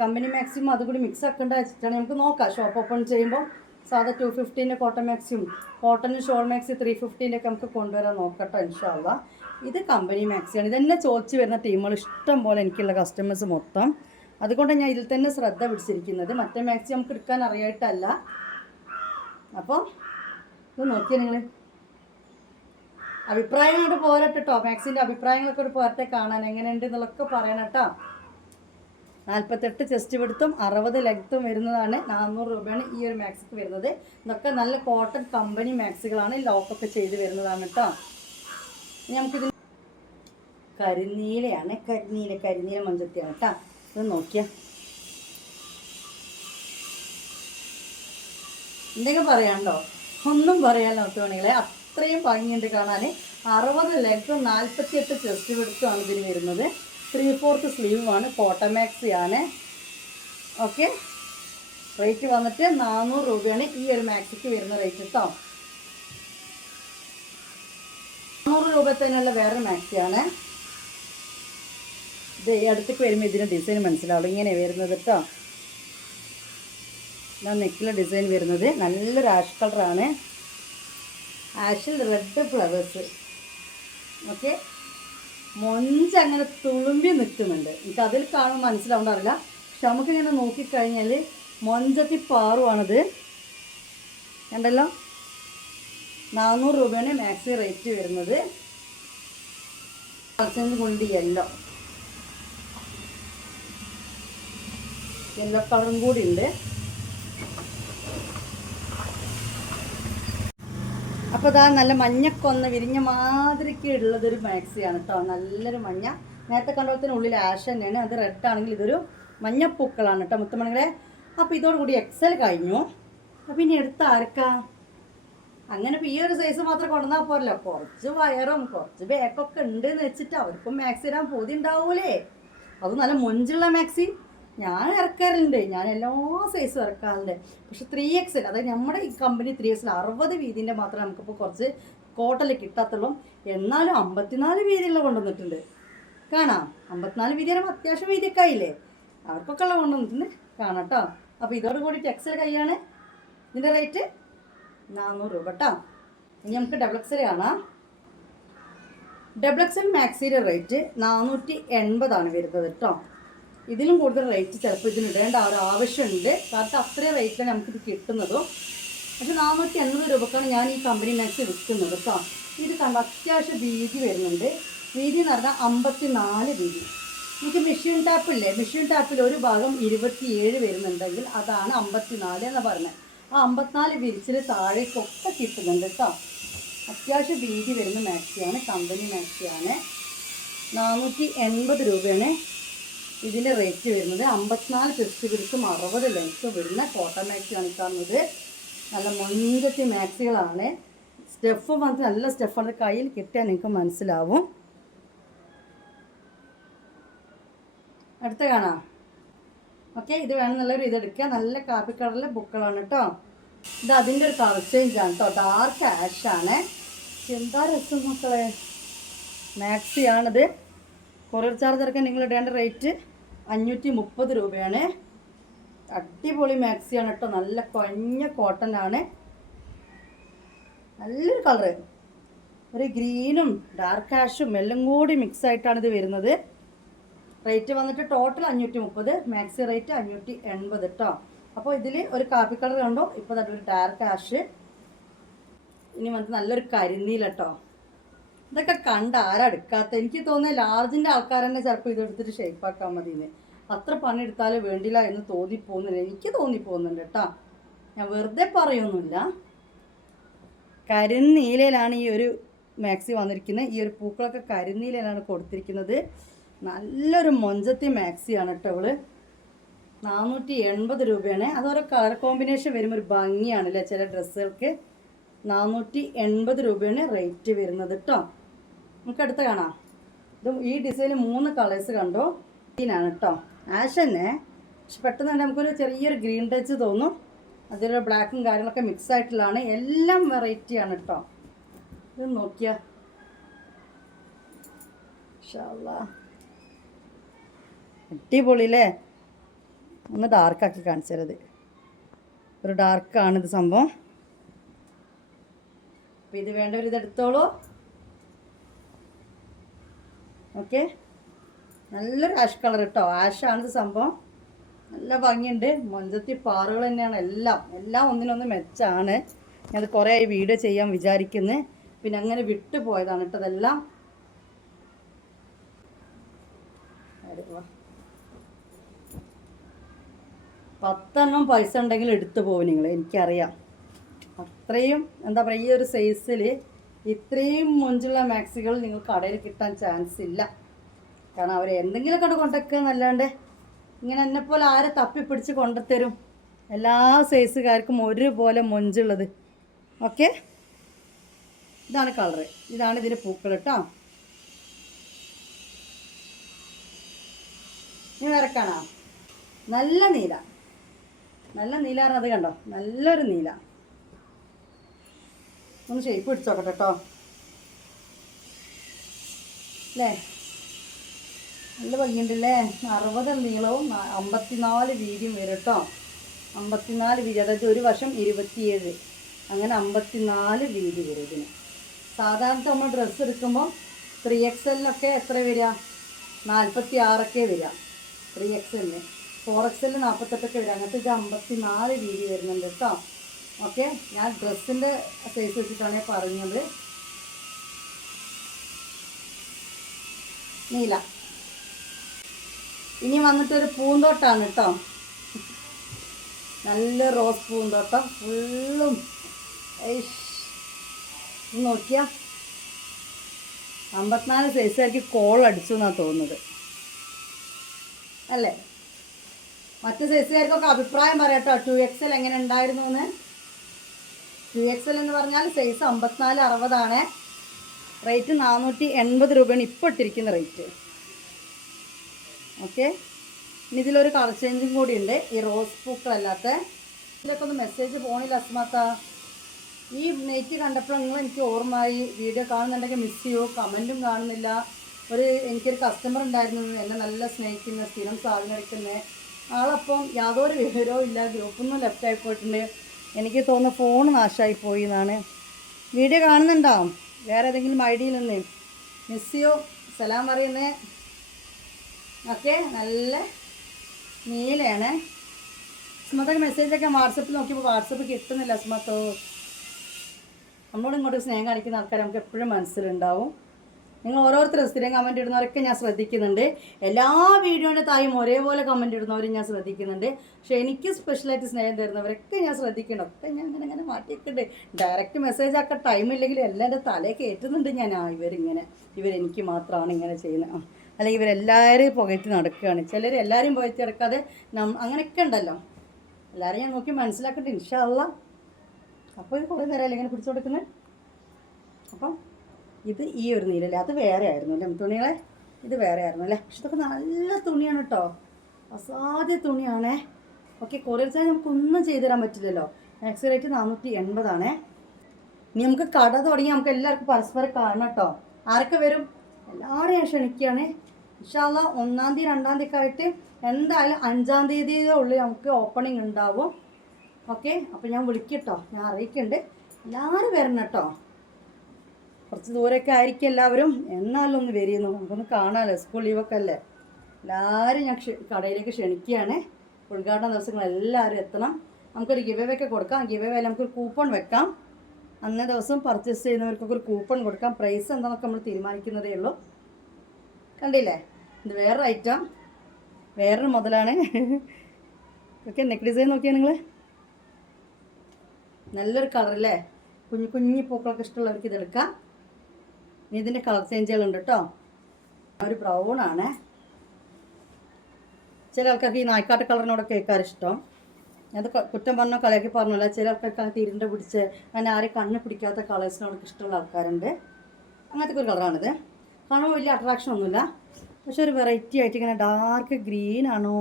കമ്പനി മാക്സിമം അതുകൂടി മിക്സ് ആക്കേണ്ട വെച്ചിട്ടാണ്. നമുക്ക് നോക്കാം ഷോപ്പ് ഓപ്പൺ ചെയ്യുമ്പോൾ. സാധാ 250 കോട്ടൺ മാക്സിയും കോട്ടൺ ഷോൾ മാക്സി 350 ഒക്കെ നമുക്ക് കൊണ്ടുവരാൻ നോക്കട്ടെ ഇൻഷാല്ലാ. ഇത് കമ്പനി മാക്സിയാണ്. ഇതെന്നെ ചോദിച്ച് വരുന്ന ടീമുകൾ ഇഷ്ടം പോലെ എനിക്കുള്ള കസ്റ്റമേഴ്സ് മൊത്തം. അതുകൊണ്ട് ഞാൻ ഇതിൽ തന്നെ ശ്രദ്ധ പിടിച്ചിരിക്കുന്നത്. മറ്റേ മാക്സി നമുക്ക് എടുക്കാൻ അറിയായിട്ടല്ല. അപ്പോൾ ഇത് നോക്കിയാൽ നിങ്ങൾ അഭിപ്രായങ്ങളോട് പോരട്ടെ കേട്ടോ. മാക്സിൻ്റെ അഭിപ്രായങ്ങളൊക്കെ ഒരു പോരട്ടെ, കാണാൻ എങ്ങനെയുണ്ട് എന്നുള്ളതൊക്കെ പറയണം കേട്ടോ. 48 ചെസ്റ്റ് വിടുത്തും 60 ലെങ്ത്തും വരുന്നതാണ്. 400 രൂപയാണ് ഈ ഒരു മാക്സിക്ക് വരുന്നത്. ഇതൊക്കെ നല്ല കോട്ടൺ കമ്പനി മാക്സികളാണ്. ലോക്കൊക്കെ ചെയ്ത് വരുന്നതാണ് കേട്ടോ. ഇനി നമുക്കിത് കരിനീലയാണ്. കരിനീല മഞ്ചത്തിയാണ് കേട്ടോ. ഇത് നോക്കിയാൽ എന്തെങ്കിലും പറയാനുണ്ടോ? ഒന്നും പറയാനോ തോണികളെ. അത്രയും ഭംഗിയുണ്ട് കാണാൻ. 60 ലെങ്ത്തും 48 ചെസ്റ്റ് വിടുത്തുമാണ് ഇതിന് വരുന്നത്. 3/4 സ്ലീവാണ്. കോട്ടൺ മാക്സിയാണ്. ഓക്കെ, റേറ്റ് വന്നിട്ട് 400 രൂപയാണ് ഈ ഒരു മാക്സിക്ക് വരുന്ന റേറ്റ് കേട്ടോ. 400 രൂപ തന്നെയുള്ള വേറൊരു മാക്സിയാണ്. ഇത് അടുത്തേക്ക് വരുമ്പോൾ ഇതിൻ്റെ ഡിസൈൻ മനസ്സിലാവും. ഇങ്ങനെ വരുന്നത് കേട്ടോ. ഇതാണ് നെക്കിലെ ഡിസൈൻ വരുന്നത്. നല്ലൊരു ആഷ് കളറാണ്. ആഷിൽ റെഡ് ഫ്ലവേഴ്സ്. ഓക്കെ, മൊഞ്ച് അങ്ങനെ തുളുമ്പി നിൽക്കുന്നുണ്ട്. എനിക്ക് അതിൽ കാണുമ്പോൾ മനസ്സിലാവുണ്ടാവില്ല. പക്ഷെ നമുക്കിങ്ങനെ നോക്കിക്കഴിഞ്ഞാൽ മൊഞ്ചത്തി പാറുവാണിത്. കണ്ടല്ലോ, 400 രൂപയാണ് മാക്സി റേറ്റ് വരുന്നത്. കൊണ്ട് യെല്ലോ കളറും കൂടി ഉണ്ട്. അപ്പോൾ ഇതാ നല്ല മഞ്ഞക്കൊന്ന് വിരിഞ്ഞ മാതിരിക്ക് ഉള്ളതൊരു മാക്സിയാണ് കേട്ടോ. നല്ലൊരു മഞ്ഞ. നേരത്തെ കണ്ടോളത്തിന് ഉള്ളിൽ ആഷ് തന്നെയാണ്. അത് റെഡ് ആണെങ്കിൽ ഇതൊരു മഞ്ഞപ്പൂക്കളാണ് കേട്ടോ മുത്തുമണികളെ. അപ്പോൾ ഇതോടുകൂടി എക്സൽ കഴിഞ്ഞു. അപ്പോൾ ഇനി എടുത്ത് ആർക്കാ? അങ്ങനെ ഇപ്പോൾ ഈ ഒരു സൈസ് മാത്രം കൊണ്ടുവന്നാൽ പോരല്ലോ. കുറച്ച് വയറും കുറച്ച് ബാക്കൊക്കെ ഉണ്ട് എന്ന് വെച്ചിട്ട് അവർക്കും മാക്സി ഇടാൻ പൂതി ഉണ്ടാവൂലേ. അത് നല്ല മൊഞ്ചുള്ള മാക്സി ഞാൻ ഇറക്കാറുണ്ട്. ഞാൻ എല്ലാ സൈസും ഇറക്കാറുണ്ട്. പക്ഷെ 3XL, അതായത് നമ്മുടെ ഈ കമ്പനി 3XL 60 വീതിൻ്റെ മാത്രമേ നമുക്കിപ്പോൾ കുറച്ച് കോട്ടണിൽ കിട്ടാത്തുള്ളൂ. എന്നാലും 54 വീതിയുള്ള കൊണ്ടുവന്നിട്ടുണ്ട്. കാണാം, 54 വീതി ആകുമ്പോൾ അത്യാവശ്യം വീതിയൊക്കെ ആയില്ലേ. അവർക്കൊക്കെ ഉള്ള കൊണ്ടുവന്നിട്ടുണ്ട്. കാണാം കേട്ടോ. അപ്പോൾ ഇതോട് കൂടി എക്സൽ കൈയാണ്. ഇതിൻ്റെ റേറ്റ് 400 രൂപ കേട്ടോ. ഇനി നമുക്ക് XXL കാണാം. XXL മാക്സിയുടെ റേറ്റ് 480 വരുന്നത് കേട്ടോ. ഇതിലും കൂടുതൽ റേറ്റ് ചിലപ്പോൾ ഇതിന് ഇടേണ്ട ഒരു ആവശ്യമുണ്ട്. കാരണം അത്രയും റേറ്റിലാണ് നമുക്കിത് കിട്ടുന്നതും. പക്ഷെ 480 രൂപക്കാണ് ഞാൻ ഈ കമ്പനി മാക്സി വിൽക്കുന്നത് കേട്ടോ. ഇത് കണ്ട അത്യാവശ്യം വീതി വരുന്നുണ്ട്. വീതി എന്ന് പറഞ്ഞാൽ 54 വീതി. എനിക്ക് മെഷീൻ ടാപ്പില്ലേ, മെഷീൻ ടാപ്പിൽ ഒരു ഭാഗം 27 വരുന്നുണ്ടെങ്കിൽ അതാണ് 54 എന്ന് പറഞ്ഞത്. ആ 54 വിരിച്ചിൽ താഴേക്കൊക്കെ കിട്ടുന്നുണ്ട് കേട്ടോ. അത്യാവശ്യം വീതി വരുന്ന മാക്സിയാണ്, കമ്പനി മാക്സിയാണ്. 480 രൂപയാണ് ഇതിൻ്റെ റേറ്റ് വരുന്നത്. 54 ചെസ്റ്റ് പിടിച്ചും 60 ലെങ്ത്ത് വരുന്ന കോട്ടൺ മാക്സിയാണ് കാണുന്നത്. നല്ല മൊഞ്ചത്തി മാക്സികളാണ്. സ്റ്റെഫ് വന്നിട്ട് നല്ല സ്റ്റെഫാണ്. കയ്യിൽ കിട്ടിയാൽ നിങ്ങൾക്ക് മനസ്സിലാവും. അടുത്ത കാണാം. ഓക്കെ, ഇത് വേണം നല്ലൊരു ഇതെടുക്കുക. നല്ല കാപ്പി കളറിലെ ബുക്കുകളാണ് കേട്ടോ. ഇത് അതിൻ്റെ ഒരു കളർ ചേഞ്ചാണ് കേട്ടോ. ഡാർക്ക് ആഷാണ്. എന്താ രസം മക്കളെ. മാക്സിയാണിത്. കൊറിയർ ചാർജ് ഇറക്കാൻ നിങ്ങൾ ഇടേണ്ട റേറ്റ് 530 രൂപയാണ്. അടിപൊളി മാക്സിയാണ് കേട്ടോ. നല്ല കുഞ്ഞ കോട്ടനാണ്. നല്ലൊരു കളറ്. ഒരു ഗ്രീനും ഡാർക്ക് ആഷും എല്ലാം കൂടി മിക്സ് ആയിട്ടാണ് ഇത് വരുന്നത്. റേറ്റ് വന്നിട്ട് ടോട്ടൽ 530, മാക്സി റേറ്റ് 580 കേട്ടോ. അപ്പോൾ ഇതിൽ ഒരു കാപ്പി കളർ കണ്ടോ, ഇപ്പോൾ തന്നെ ഒരു ഡാർക്ക് ആഷ്, ഇനി വന്നിട്ട് നല്ലൊരു കരിനീല കേട്ടോ. ഇതൊക്കെ കണ്ട് ആരാ എടുക്കാത്ത? എനിക്ക് തോന്നുന്നത് ലാർജിൻ്റെ ആൾക്കാർ തന്നെ ചിലപ്പോൾ ഇതെടുത്തിട്ട് ഷേപ്പാക്കാൻ മതിയെന്ന്. അത്ര പണിയെടുത്താലും വേണ്ടില്ല എന്ന് തോന്നിപ്പോകുന്നില്ല, എനിക്ക് തോന്നിപ്പോകുന്നുണ്ട് കേട്ടോ. ഞാൻ വെറുതെ പറയൊന്നുമില്ല. കരിനീലയിലാണ് ഈ ഒരു മാക്സി വന്നിരിക്കുന്നത്. ഈ ഒരു പൂക്കളൊക്കെ കരിനീലയിലാണ് കൊടുത്തിരിക്കുന്നത്. നല്ലൊരു മൊഞ്ചത്തി മാക്സിയാണ് കേട്ടോ ഇവള്. 480 രൂപയാണ്. അതോരോ കളർ കോമ്പിനേഷൻ വരുമ്പോൾ ഒരു ഭംഗിയാണല്ലേ ചില ഡ്രസ്സുകൾക്ക്. 480 രൂപയാണ് റേറ്റ് വരുന്നത് കേട്ടോ. നമുക്ക് അടുത്ത് കാണാം. ഇത് ഈ ഡിസൈനിൽ 3 കളേഴ്സ് കണ്ടോ. ഗ്രീനാണ് കേട്ടോ, ആഷ് തന്നെ. പക്ഷെ പെട്ടെന്ന് തന്നെ നമുക്കൊരു ചെറിയൊരു ഗ്രീൻ ടച്ച് തോന്നും. അതിലൊരു ബ്ലാക്കും കാര്യങ്ങളൊക്കെ മിക്സ് ആയിട്ടുള്ളതാണ്. എല്ലാം വെറൈറ്റിയാണ് കേട്ടോ. ഇത് നോക്കിയാ ഇൻഷാല്ലാ അടിപൊളിയല്ലേ. ഒന്ന് ഡാർക്കാക്കി കാണിച്ചു തരത്. ഒരു ഡാർക്കാണിത് സംഭവം. അപ്പം ഇത് വേണ്ടവർ ഇതെടുത്തോളൂ. ഓക്കെ, നല്ലൊരു ആഷ് കളർ കേട്ടോ. ആഷാണിത് സംഭവം. നല്ല ഭംഗിയുണ്ട്. മൊഞ്ചത്തി പാറുകൾ തന്നെയാണ് എല്ലാം ഒന്നിനൊന്ന് മെച്ചാണ്. ഞാനത് കുറേ ആയി വീഡിയോ ചെയ്യാൻ വിചാരിക്കുന്നത്. പിന്നെ അങ്ങനെ വിട്ടു പോയതാണ് കേട്ടോ അതെല്ലാം. 10 പൈസ ഉണ്ടെങ്കിൽ എടുത്തു പോകും നിങ്ങൾ, എനിക്കറിയാം. അത്രയും എന്താ പറയുക, ഈ ഒരു സൈസിൽ ഇത്രയും മൊഞ്ചുള്ള മാക്സികൾ നിങ്ങൾ കടയിൽ കിട്ടാൻ ചാൻസ് ഇല്ല. കാരണം അവർ എന്തെങ്കിലുമൊക്കെ കൊണ്ടുവയ്ക്കുക എന്നല്ലാണ്ട് ഇങ്ങനെ എന്നെപ്പോലെ ആരെ തപ്പിപ്പിടിച്ച് കൊണ്ടുത്തരും? എല്ലാ സൈസുകാർക്കും ഒരുപോലെ മൊഞ്ചുള്ളത്. ഓക്കെ, ഇതാണ് കളറ്, ഇതാണ് ഇതിൻ്റെ പൂക്കൾ കേട്ടോ. ഇനി വേറെ കാണാം. നല്ല നീല പറഞ്ഞത് അത് കണ്ടോ, നല്ലൊരു നീല. ഒന്ന് ഷേപ്പ് പിടിച്ച് നോക്കട്ടെ കേട്ടോ. അല്ലേ, നല്ല ഭംഗിയുണ്ടല്ലേ. 60 നീളവും 54 വീതിയും വരും കേട്ടോ. 54 വീതി, അതായത് ഒരു വശം 27, അങ്ങനെ 54 വീതി വരും ഇതിന്. സാധാരണ നമ്മൾ ഡ്രസ്സ് എടുക്കുമ്പോൾ 3XL എത്ര വരിക? 46 വരിക 3XL. 4XL 48 വരിക. അങ്ങനത്തെ ഇത് 54 വീതി വരുന്നുണ്ട് കേട്ടോ. ഓക്കെ, ഞാൻ ഡ്രസ്സിൻ്റെ സൈസ് വെച്ചിട്ടാണ് പറഞ്ഞത്. നീല. ഇനി വന്നിട്ടൊരു പൂന്തോട്ടാണ് കേട്ടോ. നല്ല റോസ് പൂന്തോട്ടം ഫുള്ളും. നോക്കിയാ 54 സൈസായിരിക്കും കോൾ അടിച്ചു എന്നാണ് തോന്നുന്നത് അല്ലേ? മറ്റു സൈസുകാർക്കൊക്കെ അഭിപ്രായം പറയാട്ടോ 2XL എങ്ങനെ ഉണ്ടായിരുന്നു എന്ന്. 2XL എന്ന് പറഞ്ഞാൽ സൈസ് 54, 60 ആണ്. റേറ്റ് 480 രൂപയാണ് ഇപ്പോൾ ഇട്ടിരിക്കുന്ന റേറ്റ്. ഓക്കെ, ഇനി ഇതിലൊരു കളർ ചേഞ്ചും കൂടി ഉണ്ട്. ഈ റോസ് പൂക്കളല്ലാത്ത ഇതിലൊക്കെ ഒന്ന് മെസ്സേജ് പോണില്ല അസ്മാത്ത. ഈ നെറ്റ് കണ്ടപ്പോൾ നിങ്ങൾ എനിക്ക് ഓർമ്മയായി. വീഡിയോ കാണുന്നുണ്ടെങ്കിൽ മിസ് ചെയ്യൂ. കമൻറ്റും കാണുന്നില്ല. എനിക്കൊരു കസ്റ്റമർ ഉണ്ടായിരുന്നു, എന്നെ നല്ല സ്നേഹിക്കുന്ന, സ്ഥിരം സാധനം എടുക്കുന്ന ആളപ്പം യാതൊരു വിവരവും ഇല്ല. ഗ്രൂപ്പൊന്നും ലെഫ്റ്റായി പോയിട്ടുണ്ട്. എനിക്ക് തോന്നുന്നു ഫോൺ നാശമായി പോയി എന്നാണ്. വീഡിയോ കാണുന്നുണ്ടാവും വേറെ ഏതെങ്കിലും ഐഡിയിൽ നിന്ന്. മിസ് ചെയ്യൂ, സലാം പറയുന്നത്. ഓക്കെ, നല്ല നീലയാണ്. അസ്മത്തൊക്കെ മെസ്സേജൊക്കെ വാട്സപ്പിൽ നോക്കിയപ്പോൾ വാട്സപ്പ് കിട്ടുന്നില്ല അസ്മത്തോ. നമ്മളോട് ഇങ്ങോട്ട് സ്നേഹം കാണിക്കുന്ന ആൾക്കാർ നമുക്ക് എപ്പോഴും മനസ്സിലുണ്ടാവും. നിങ്ങൾ ഓരോരുത്തരും സ്ഥിരം കമൻറ്റ് ഇടുന്നവരൊക്കെ ഞാൻ ശ്രദ്ധിക്കുന്നുണ്ട്. എല്ലാ വീഡിയോൻ്റെ തായും ഒരേപോലെ കമൻറ്റ് ഇടുന്നവരും ഞാൻ ശ്രദ്ധിക്കുന്നുണ്ട്. പക്ഷേ എനിക്ക് സ്പെഷ്യലായിട്ട് സ്നേഹം തരുന്നവരൊക്കെ ഞാൻ ശ്രദ്ധിക്കണം. ഒക്കെ ഞാൻ അങ്ങനെ മാറ്റിയിട്ടുണ്ട്. ഡയറക്റ്റ് മെസ്സേജ് ആക്കാൻ ടൈമില്ലെങ്കിൽ എല്ലാം എൻ്റെ തലയിൽ കയറ്റുന്നുണ്ട് ഞാൻ. ഇവരെനിക്ക് മാത്രമാണ് ഇങ്ങനെ ചെയ്യുന്നത്, അല്ലെങ്കിൽ ഇവരെല്ലാവരും പുകയറ്റി നടക്കുകയാണ്. ചിലർ എല്ലാവരും പുകയറ്റി നടക്കാതെ അങ്ങനെയൊക്കെ ഉണ്ടല്ലോ. എല്ലാവരും ഞാൻ നോക്കി മനസ്സിലാക്കട്ടെ ഇൻഷാ അള്ളാ. അപ്പോൾ ഇത് കുറേ നേരമല്ലേ ഇങ്ങനെ പിടിച്ചു കൊടുക്കുന്നത്. അപ്പം ഇത് ഈ ഒരു നീലല്ലേ, അത് വേറെ ആയിരുന്നു അല്ലേ തുണികളെ? ഇത് വേറെ ആയിരുന്നു അല്ലേ? പക്ഷെ ഇതൊക്കെ നല്ല തുണിയാണ് കേട്ടോ, അസാധ്യ തുണിയാണേ. ഓക്കെ, കൊറിയർ ചാർജ് നമുക്കൊന്നും ചെയ്തു തരാൻ പറ്റില്ലല്ലോ. മാക്സി റേറ്റ് 480 ആണേ. ഇനി നമുക്ക് കട തുടങ്ങി നമുക്ക് എല്ലാവർക്കും പരസ്പരം കാണണം കേട്ടോ. ആരൊക്കെ വരും? എല്ലാവരും ഞാൻ ക്ഷണിക്കുകയാണ്. ഇൻഷാ അള്ളാ 1-ാം തീയതി 2-ാം തീയതി ഒക്കെ ആയിട്ട് എന്തായാലും 5-ാം തീയതിയുടെ ഉള്ളിൽ നമുക്ക് ഓപ്പണിംഗ് ഉണ്ടാവും. ഓക്കെ, അപ്പോൾ ഞാൻ വിളിക്കട്ടോ, ഞാൻ അറിയിക്കുന്നുണ്ട്. എല്ലാവരും വരണം കേട്ടോ. കുറച്ച് ദൂരമൊക്കെ ആയിരിക്കും എല്ലാവരും, എന്നാലും ഒന്ന് വരികയെന്നു നമുക്കൊന്ന് കാണാമല്ലോ, സ്കൂൾ ലീവൊക്കെ അല്ലേ. എല്ലാവരും ഞാൻ കടയിലേക്ക് ക്ഷണിക്കുകയാണ്. ഉദ്ഘാടന ദിവസങ്ങൾ എല്ലാവരും എത്തണം. നമുക്കൊരു ഗിവ് അവേ ഒക്കെ കൊടുക്കാം. ഗിവ് അവേ നമുക്കൊരു കൂപ്പൺ വെക്കാം. അന്നേ ദിവസം പർച്ചേസ് ചെയ്യുന്നവർക്കൊക്കെ ഒരു കൂപ്പൺ കൊടുക്കാം. പ്രൈസ് എന്താണെന്നൊക്കെ നമ്മൾ തീരുമാനിക്കുന്നതേ ഉള്ളൂ. കണ്ടില്ലേ, ഇത് വേറൊരു ഐറ്റം, വേറൊരു മുതലാണ്. ഓക്കെ, നെക്ക് ഡിസൈൻ നോക്കിയാൽ നിങ്ങൾ, നല്ലൊരു കളറല്ലേ, കുഞ്ഞു കുഞ്ഞു പൂക്കളൊക്കെ ഇഷ്ടമുള്ളവർക്ക് ഇതെടുക്കാം. ഇനി ഇതിൻ്റെ കളർ ചേഞ്ചുകളുണ്ട് കേട്ടോ. ഒരു ബ്രൗൺ ആണ്. ചില ആൾക്കാർക്ക് ഈ നായ്ക്കാട്ട് കളറിനോടൊക്കെ കേൾക്കാൻ ഇഷ്ടം. അത് കുറ്റം പറഞ്ഞോ കളിയാക്കി പറഞ്ഞല്ല. ചില ആൾക്കാർക്ക് തിരിൻ്റെ പിടിച്ച് അങ്ങനെ ആരും കണ്ണ് പിടിക്കാത്ത കളേഴ്സിനോടൊക്കെ ഇഷ്ടമുള്ള ആൾക്കാരുണ്ട്. അങ്ങനത്തെ ഒരു കളറാണിത്. കാണുമ്പോൾ വലിയ അട്രാക്ഷൻ ഒന്നുമില്ല, പക്ഷെ ഒരു വെറൈറ്റി ആയിട്ട് ഇങ്ങനെ ഡാർക്ക് ഗ്രീൻ ആണോ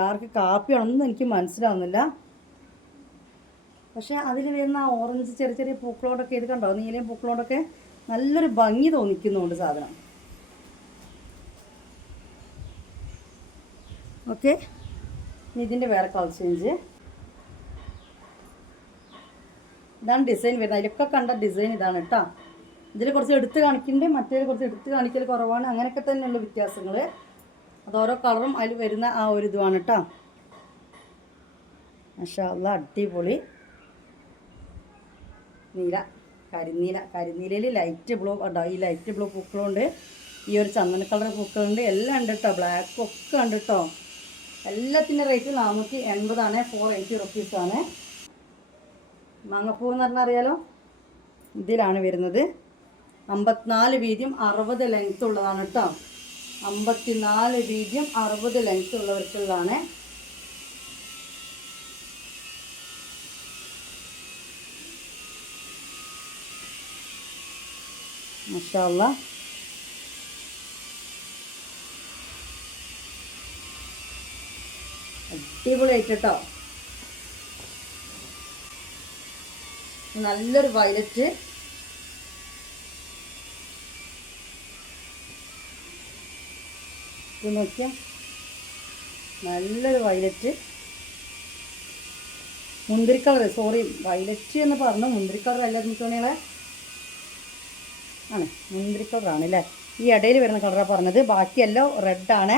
ഡാർക്ക് കാപ്പിയാണോ ഒന്നും എനിക്ക് മനസ്സിലാവുന്നില്ല. പക്ഷേ അതിൽ വരുന്ന ആ ഓറഞ്ച് ചെറിയ ചെറിയ പൂക്കളോടൊക്കെ ഇത് കണ്ടോ, നീലയും പൂക്കളോടൊക്കെ നല്ലൊരു ഭംഗി തോന്നിക്കുന്നുണ്ട് സാധനം. ഓക്കെ, ഇതിൻ്റെ വേറെ കളർ ചേഞ്ച്. ഇതാണ് ഡിസൈൻ വരുന്നത്. അതിലൊക്കെ കണ്ട ഡിസൈൻ ഇതാണ് കേട്ടോ. ഇതിൽ കുറച്ച് എടുത്ത് കാണിക്കുന്നുണ്ട്, മറ്റേതിൽ കുറച്ച് എടുത്ത് കാണിക്കൽ കുറവാണ്. അങ്ങനെയൊക്കെ തന്നെയുള്ള വ്യത്യാസങ്ങൾ. അത് ഓരോ കളറും അതിൽ വരുന്ന ആ ഒരു ഇതുമാണ് കേട്ടോ. മാഷാ അല്ലാഹ്, അടിപൊളി നീല, കരിനീലയിൽ ലൈറ്റ് ബ്ലൂ ഉണ്ടോ, ഈ ലൈറ്റ് ബ്ലൂ പൂക്കളുണ്ട്, ഈ ഒരു ചന്ദന കളർ പൂക്കളുണ്ട്, എല്ലാം ഉണ്ട് കേട്ടോ. ബ്ലാക്ക് ഒക്കെ ഉണ്ട് കേട്ടോ. എല്ലാത്തിൻ്റെ റേറ്റ് 480 480 റുപ്പീസാണ്. മാങ്ങപ്പൂ എന്ന് പറഞ്ഞാൽ അറിയാലോ, ഇതിലാണ് വരുന്നത്. 54 വീതിയും 60 ലെങ്ത്ത് ഉള്ളതാണ് കേട്ടോ. 54 വീതിയും 60 ലെങ്ത്ത് ഉള്ളവർക്കുള്ളതാണ്. മാഷാ അല്ലാഹ്, അടിപൊളിയായിട്ട് കേട്ടോ. നല്ലൊരു വയലറ്റ്, ഇത് നോക്കിയാൽ നല്ലൊരു വയലറ്റ്, മുന്തിരി കളർ, സോറി വയലറ്റ് എന്ന് പറഞ്ഞു, മുന്തിരി കളർ അല്ല തുണികളെ ആണ്, മുന്തിരി കളറാണ് അല്ലേ. ഈ ഇടയിൽ വരുന്ന കളറാണ് പറഞ്ഞത്. ബാക്കിയെല്ലാം റെഡാണ്.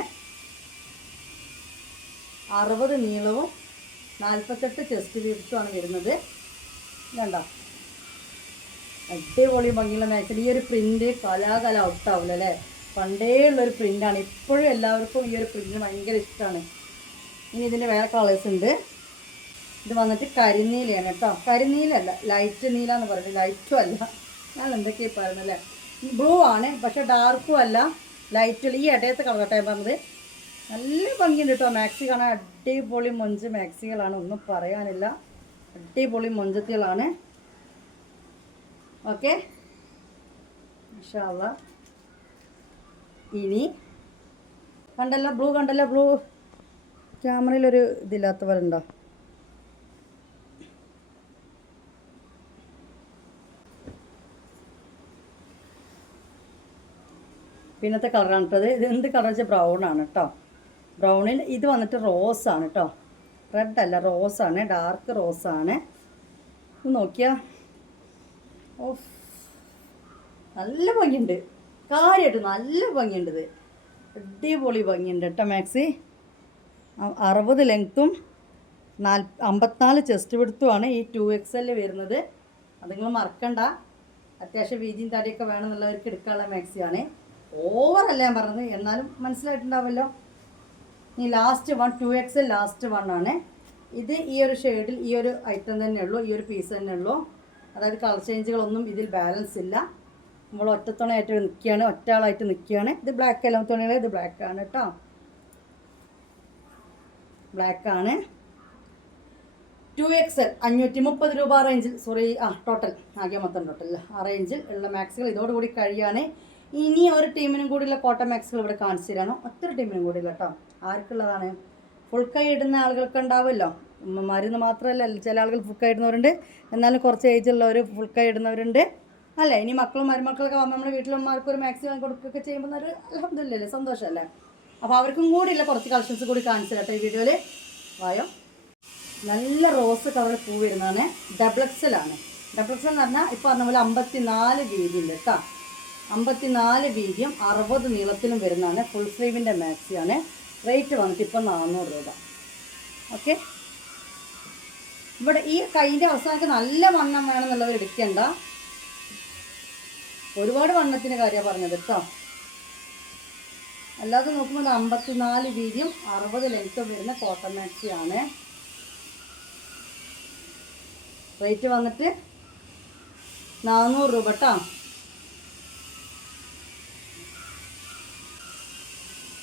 60 നീളവും 48 ചെസ്റ്റ് വീർത്തുമാണ് വരുന്നത്. ഇതുണ്ടോ, അടിപൊളി ഭംഗിയുള്ള മാക്സിൽ. ഈ ഒരു പ്രിൻ്റ് കലാകല ഔട്ടാവില്ല അല്ലേ. പണ്ടേ ഉള്ളൊരു പ്രിൻ്റാണ്. ഇപ്പോഴും എല്ലാവർക്കും ഈ ഒരു പ്രിൻ്റ് ഭയങ്കര ഇഷ്ടമാണ്. ഇനി ഇതിൻ്റെ വേറെ കളേഴ്സ് ഉണ്ട്. ഇത് വന്നിട്ട് കരിനീലയാണ് കേട്ടോ. കരിനീലല്ല, ലൈറ്റ് നീല എന്ന് പറയുന്നത്. ലൈറ്റും അല്ല, ഞാൻ എന്തൊക്കെയാണ് പറയുന്നല്ലേ. ബ്ലൂ ആണ്, പക്ഷെ ഡാർക്കും അല്ല, ലൈറ്റും. ഈ ഇടയത്തെ കളർ കേട്ടോ ഞാൻ പറഞ്ഞത്. നല്ല ഭംഗിയുണ്ട് കേട്ടോ. മാക്സി കാണാൻ അടിപൊളി മൊഞ്ച് മാക്സികളാണ്, ഒന്നും പറയാനില്ല. അടിപൊളി മൊഞ്ചത്തികളാണ്. ഓക്കെ, മാഷാ അല്ലാഹ്. ഇനി കണ്ടല്ലോ ബ്ലൂ, കണ്ടല്ലോ ബ്ലൂ. ക്യാമറയിലൊരു ഇതില്ലാത്ത പോലെ ഉണ്ടോ? പിന്നത്തെ കളറാണ് കേട്ടോ. ഇത് എന്ത് കളർ വെച്ചാൽ ബ്രൗൺ ആണ് കേട്ടോ. ബ്രൗണിൽ ഇത് വന്നിട്ട് റോസാണ് കേട്ടോ. റെഡ് അല്ല, റോസാണ്, ഡാർക്ക് റോസാണ്. ഇത് നോക്കിയാൽ ഓ, നല്ല ഭംഗിയുണ്ട്. കാര്യമായിട്ട് നല്ല ഭംഗിയുണ്ട്. ഇത് അടിപൊളി ഭംഗിയുണ്ട് കേട്ടോ. മാക്സി 60 ലെങ്ത്തും 54 ചെസ്റ്റ് വിടുത്തുമാണ് ഈ 2XL വരുന്നത്. അത് നിങ്ങൾ മറക്കണ്ട. അത്യാവശ്യം വീതിയും തടിയൊക്കെ വേണമെന്നുള്ളവർക്ക് എടുക്കാനുള്ള മാക്സിയാണ്. ഓവറല്ല ഞാൻ പറഞ്ഞത്, എന്നാലും മനസ്സിലായിട്ടുണ്ടാവുമല്ലോ. ഈ ലാസ്റ്റ് 2XL ലാസ്റ്റ് 1 ആണ്. ഇത് ഈ ഒരു ഷെയ്ഡിൽ ഈ ഒരു ഐറ്റം തന്നെ ഉള്ളൂ, ഈ ഒരു പീസ് തന്നെ ഉള്ളൂ. അതായത് കളർ ചേഞ്ചുകളൊന്നും ഇതിൽ ബാലൻസ് ഇല്ല. നമ്മൾ ഒറ്റത്തുണയായിട്ട് നിൽക്കുകയാണ്, ഒറ്റ ആളായിട്ട് നിൽക്കുകയാണ്. ഇത് ബ്ലാക്ക് എല്ലാം തുണികൾ, ഇത് ബ്ലാക്കാണ് കേട്ടോ. ബ്ലാക്കാണ്. 2XL 530 രൂപ റേഞ്ചിൽ, സോറി ടോട്ടൽ ആകെ മൊത്തം ടോട്ടൽ ആ റേഞ്ചിൽ ഉള്ള മാക്സുകൾ ഇതോടുകൂടി കഴിയാണ്. ഇനി ഒരു ടീമിനും കൂടിയുള്ള കോട്ടൺ മാക്സുകൾ ഇവിടെ കാണിച്ചു തരാനോ. ഒറ്റൊരു ടീമിനും കൂടി ഇല്ല കേട്ടോ. ആർക്കുള്ളതാണ്? ഫുൾ കൈ ഇടുന്ന ആളുകൾക്ക് ഉണ്ടാവുമല്ലോ. മരുന്ന് മാത്രമല്ല, ചില ആളുകൾ ഫുൾ കൈ ഇടുന്നവരുണ്ട്, എന്നാലും കുറച്ച് ഏജുള്ളവർ ഫുൾ കൈ ഇടുന്നവരുണ്ട് അല്ലേ. ഇനി മക്കളും മരുമക്കളൊക്കെ നമ്മുടെ വീട്ടിലമ്മമാർക്ക് ഒരു മാക്സിമം കൊടുക്കുകയൊക്കെ ചെയ്യുമ്പോൾ ഒരു അൽഹംദുലില്ലാ സന്തോഷമല്ലേ. അപ്പോൾ അവർക്കും കൂടിയുള്ള കുറച്ച് കളക്ഷൻസ് കൂടി കാണിച്ചു കേട്ടോ ഈ വീഡിയോയിൽ. വായോ, നല്ല റോസ് കളർ പൂ വരുന്നതാണ്. XXL ആണ്. ഡബിൾ എക്സൽ എന്ന് പറഞ്ഞാൽ ഇപ്പോൾ പറഞ്ഞ പോലെ 54 വീതി ഉണ്ട് കേട്ടോ. 54 വീതിയും 60 നീളത്തിലും വരുന്നതാണ്. ഫുൾ സ്ലീവിൻ്റെ മാക്സിയാണ്. റേറ്റ് വന്നിട്ട് ഇപ്പോൾ 400 രൂപ. ഓക്കെ. ഇവിടെ ഈ കൈൻ്റെ അവസാനത്ത് നല്ല വണ്ണം വേണമെന്നുള്ളവർ എടുക്കേണ്ട. ഒരുപാട് വണ്ണത്തിൻ്റെ കാര്യമാണ് പറഞ്ഞത് കേട്ടോ. അല്ലാതെ നോക്കുമ്പോൾ 54 വീതിയും 60 ലെങ്ത്തും വരുന്ന കോട്ടൺ മാക്സിയാണ്. റേറ്റ് വന്നിട്ട് 400 രൂപ കേട്ടോ.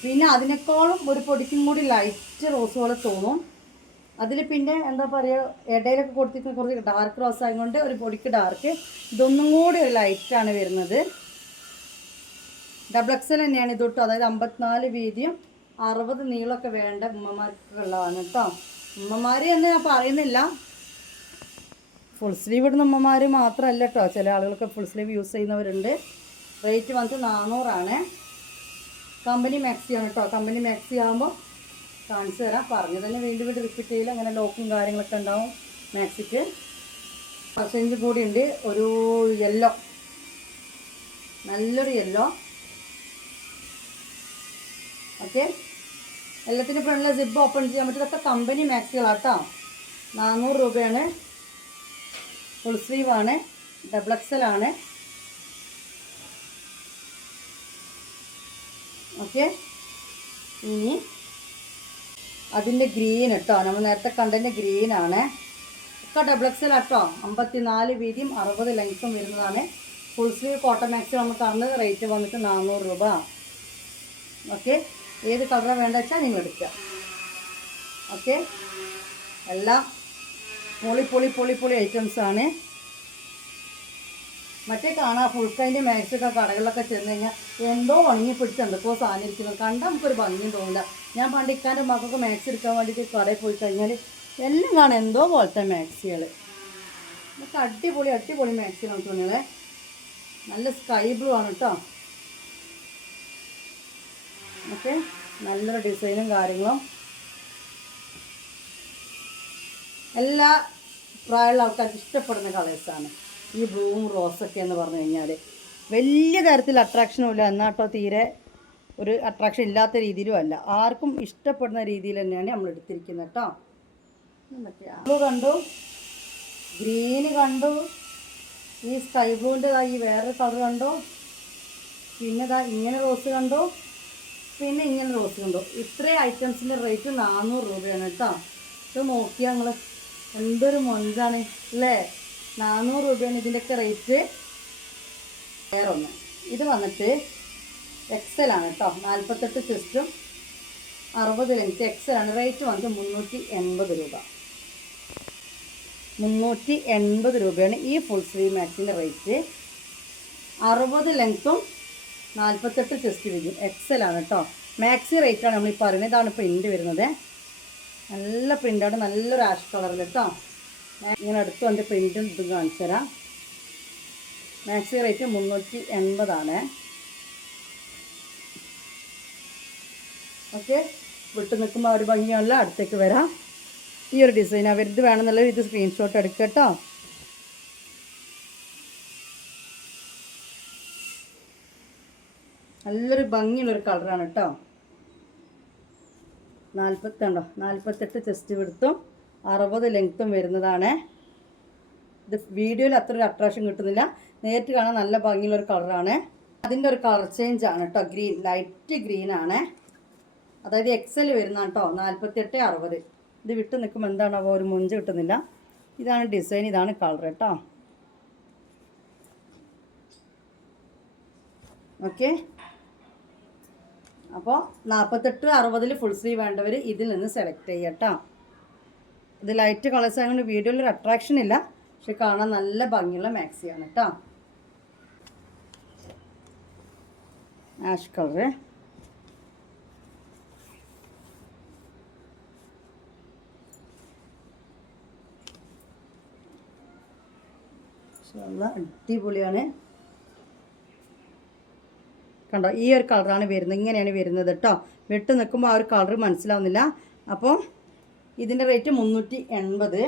പിന്നെ അതിനേക്കാളും ഒരു പൊടിക്കും കൂടി ലൈറ്റ് റോസ് പോലെ തോന്നും. അതിൽ പിന്നെ എന്താ പറയുക, ഇടയിലൊക്കെ കൊടുത്തിട്ട് കുറച്ച് ഡാർക്ക് റോസ് ആയതുകൊണ്ട് ഒരു പൊടിക്ക് ഡാർക്ക്. ഇതൊന്നും കൂടി ഒരു ലൈറ്റാണ് വരുന്നത്. ഡബിൾ എക്സൽ തന്നെയാണ് ഇത് കേട്ടോ. അതായത് 54 വീതിയും 60 നീളമൊക്കെ വേണ്ട ഉമ്മമാർക്കുള്ളതാണ് കേട്ടോ. ഉമ്മമാർ എന്ന് ഞാൻ പറയുന്നില്ല, ഫുൾ സ്ലീവ് ഇടുന്ന ഉമ്മമാർ മാത്രമല്ല കേട്ടോ, ചില ആളുകൾക്ക് ഫുൾ സ്ലീവ് യൂസ് ചെയ്യുന്നവരുണ്ട്. റേറ്റ് വന്നിട്ട് 400 കമ്പനി മാക്സിയാണ് കേട്ടോ. കമ്പനി മാക്സി ആകുമ്പോൾ കാണിച്ചു തരാം. പറഞ്ഞു തന്നെ വീണ്ടും വീണ്ടും റിപ്പീറ്റ് ചെയ്യില്ല. അങ്ങനെ ലോക്കും കാര്യങ്ങളൊക്കെ ഉണ്ടാവും മാക്സിക്ക്. പെർസെൻറ്റ് കൂടി ഉണ്ട്. ഒരു യെല്ലോ, നല്ലൊരു യെല്ലോ. ഓക്കെ. എല്ലാത്തിൻ്റെ ഫ്രണ്ടിലെ സിബ് ഓപ്പൺ ചെയ്യാൻ പറ്റും. ഇതൊക്കെ കമ്പനി മാക്സികളാട്ടോ. 400 രൂപയാണ്. ഫുൾ സ്ലീവാണ്. ഡബിൾ എക്സൽ ആണ്. ഓക്കെ. ഇനി അതിൻ്റെ ഗ്രീൻ കേട്ടോ, നമ്മൾ നേരത്തെ കണ്ടതിൻ്റെ ഗ്രീനാണ്. ഒക്കെ ഡബിൾ എക്സൽ ആട്ടോ. 54 വീതിയും 60 ലെങ്ത്തും വരുന്നതാണ്. ഫുൾ സ്ലീവ് കോട്ടൺ മാക്സി നമ്മൾ കാണുന്നത്. റേറ്റ് വന്നിട്ട് 400 രൂപ. ഓക്കെ. ഏത് കളറാണ് വേണ്ട വെച്ചാൽ നിങ്ങൾ എടുക്കുക. ഓക്കെ. എല്ലാം പൊളി പൊളി പൊളി പൊളി ഐറ്റംസാണ്. മറ്റേ കാണാം ഫുൾ കൈൻ്റെ മാക്സൊക്കെ കടകളിലൊക്കെ ചെന്ന് കഴിഞ്ഞാൽ എന്തോ ഉണങ്ങി പിടിച്ച് എന്തൊക്കെയോ സാധനം ഇരിക്കുന്നത് കണ്ടാൽ നമുക്കൊരു ഭംഗിയും തോന്നില്ല. ഞാൻ പണ്ട് ഇക്കാൻ്റെ മക്കൾക്ക് മാക്സി എടുക്കാൻ വേണ്ടിയിട്ട് കടയിൽ പോയി കഴിഞ്ഞാൽ എല്ലാം കാണാം എന്തോ പോലത്തെ മാക്സികൾ. നമുക്ക് അടിപൊളി അടിപൊളി മാക്സികളാണ് തോന്നിയത്. നല്ല സ്കൈ ബ്ലൂ ആണ് കേട്ടോ. ഓക്കെ. നല്ലൊരു ഡിസൈനും കാര്യങ്ങളും. എല്ലാ പ്രായമുള്ള ആൾക്കാർക്ക് ഇഷ്ടപ്പെടുന്ന കളേഴ്സാണ് ഈ ബ്ലൂവും റോസൊക്കെ എന്ന് പറഞ്ഞു കഴിഞ്ഞാൽ. വലിയ തരത്തിൽ അട്രാക്ഷനും ഇല്ല എന്നാട്ടോ, തീരെ ഒരു അട്രാക്ഷൻ ഇല്ലാത്ത രീതിയിലും അല്ല. ആർക്കും ഇഷ്ടപ്പെടുന്ന രീതിയിൽ തന്നെയാണ് നമ്മൾ എടുത്തിരിക്കുന്നത് കേട്ടോ. ബ്ലൂ കണ്ടു, ഗ്രീന് കണ്ടു, ഈ സ്കൈ ബ്ലൂവിൻ്റെ ഈ വേറെ കളർ കണ്ടു, പിന്നെ ഇങ്ങനെ റോസ് കണ്ടു, പിന്നെ ഇങ്ങനെ റോസ് കണ്ടു. ഇത്രയും ഐറ്റംസിൻ്റെ റേറ്റ് 400 രൂപയാണ് കേട്ടോ. ഇത് നോക്കിയാൽ നിങ്ങൾ എന്തൊരു മൊഞ്ചാണ് അല്ലേ. 400 രൂപയാണ് ഇതിൻ്റെയൊക്കെ റേറ്റ്. വേറൊന്ന് ഇത് വന്നിട്ട് എക്സലാണ് കേട്ടോ. 48 ചെസ്റ്റും 60 ലെങ്ത്ത് എക്സലാണ്. റേറ്റ് വന്നിട്ട് 380 രൂപ. 380 രൂപയാണ് ഈ ഫുൾ സ്ലീവ് മാക്സിൻ്റെ റേറ്റ്. 60 ലെങ്ത്തും 48 ചെസ്റ്റ് വീതിയും എക്സലാണ് കേട്ടോ. മാക്സി റേറ്റാണ് നമ്മൾ ഈ പറയുന്നത്. ഇതാണ് പ്രിൻ്റ് വരുന്നത്. നല്ല പ്രിൻ്റാണ്, നല്ലൊരു ആഷ് കളറിൽ കേട്ടോ. ഇങ്ങനെ അടുത്ത് വന്നിട്ട് പ്രിൻറ്റും ഇതും കാണിച്ചു തരാം. Maxi rate 380. ഓക്കെ. വിട്ട് നിൽക്കുമ്പോൾ ഒരു ഭംഗിയല്ല. അടുത്തേക്ക് വരാം. ഈ ഒരു ഡിസൈൻ അവരിത് വേണമെന്നുള്ള ഇത് സ്ക്രീൻഷോട്ട് എടുക്കുക കേട്ടോ. നല്ലൊരു ഭംഗിയുള്ളൊരു കളറാണ് കേട്ടോ. 48 ചെസ്റ്റ് വിടുത്തും 60 ലെങ്ത്തും വരുന്നതാണ്. ഇത് വീഡിയോയിൽ അത്ര ഒരു അട്രാക്ഷൻ കിട്ടുന്നില്ല, നേരിട്ട് കാണാൻ നല്ല ഭംഗിയുള്ളൊരു കളറാണ്. അതിൻ്റെ ഒരു കളർ ചേഞ്ച് ആണ് കേട്ടോ. ഗ്രീൻ, ലൈറ്റ് ഗ്രീനാണ്. അതായത് എക്സൽ വരുന്നതാണ് കേട്ടോ. 48, 60. ഇത് വിട്ട് നിൽക്കുമ്പോൾ എന്താണോ ഒരു മുഞ്ച് കിട്ടുന്നില്ല. ഇതാണ് ഡിസൈൻ, ഇതാണ് കളർ കേട്ടോ. ഓക്കെ. അപ്പോൾ 48, 60 ഫുൾ സ്ലീവ് വേണ്ടവർ ഇതിൽ നിന്ന് സെലക്ട് ചെയ്യുക കേട്ടോ. ഇത് ലൈറ്റ് കളേഴ്സ് ആയതുകൊണ്ട് വീഡിയോയിൽ ഒരു അട്രാക്ഷൻ ഇല്ല, പക്ഷെ കാണാൻ നല്ല ഭംഗിയുള്ള മാക്സിയാണ് കേട്ടോ. Ash colour. അടിപൊളിയാണ്. കണ്ടോ, ഈ ഒരു കളറാണ് വരുന്നത്. ഇങ്ങനെയാണ് വരുന്നത് കേട്ടോ. വെട്ട് നിൽക്കുമ്പോൾ ആ ഒരു കളർ മനസ്സിലാവുന്നില്ല. അപ്പോൾ ഇതിൻ്റെ റേറ്റ് 380.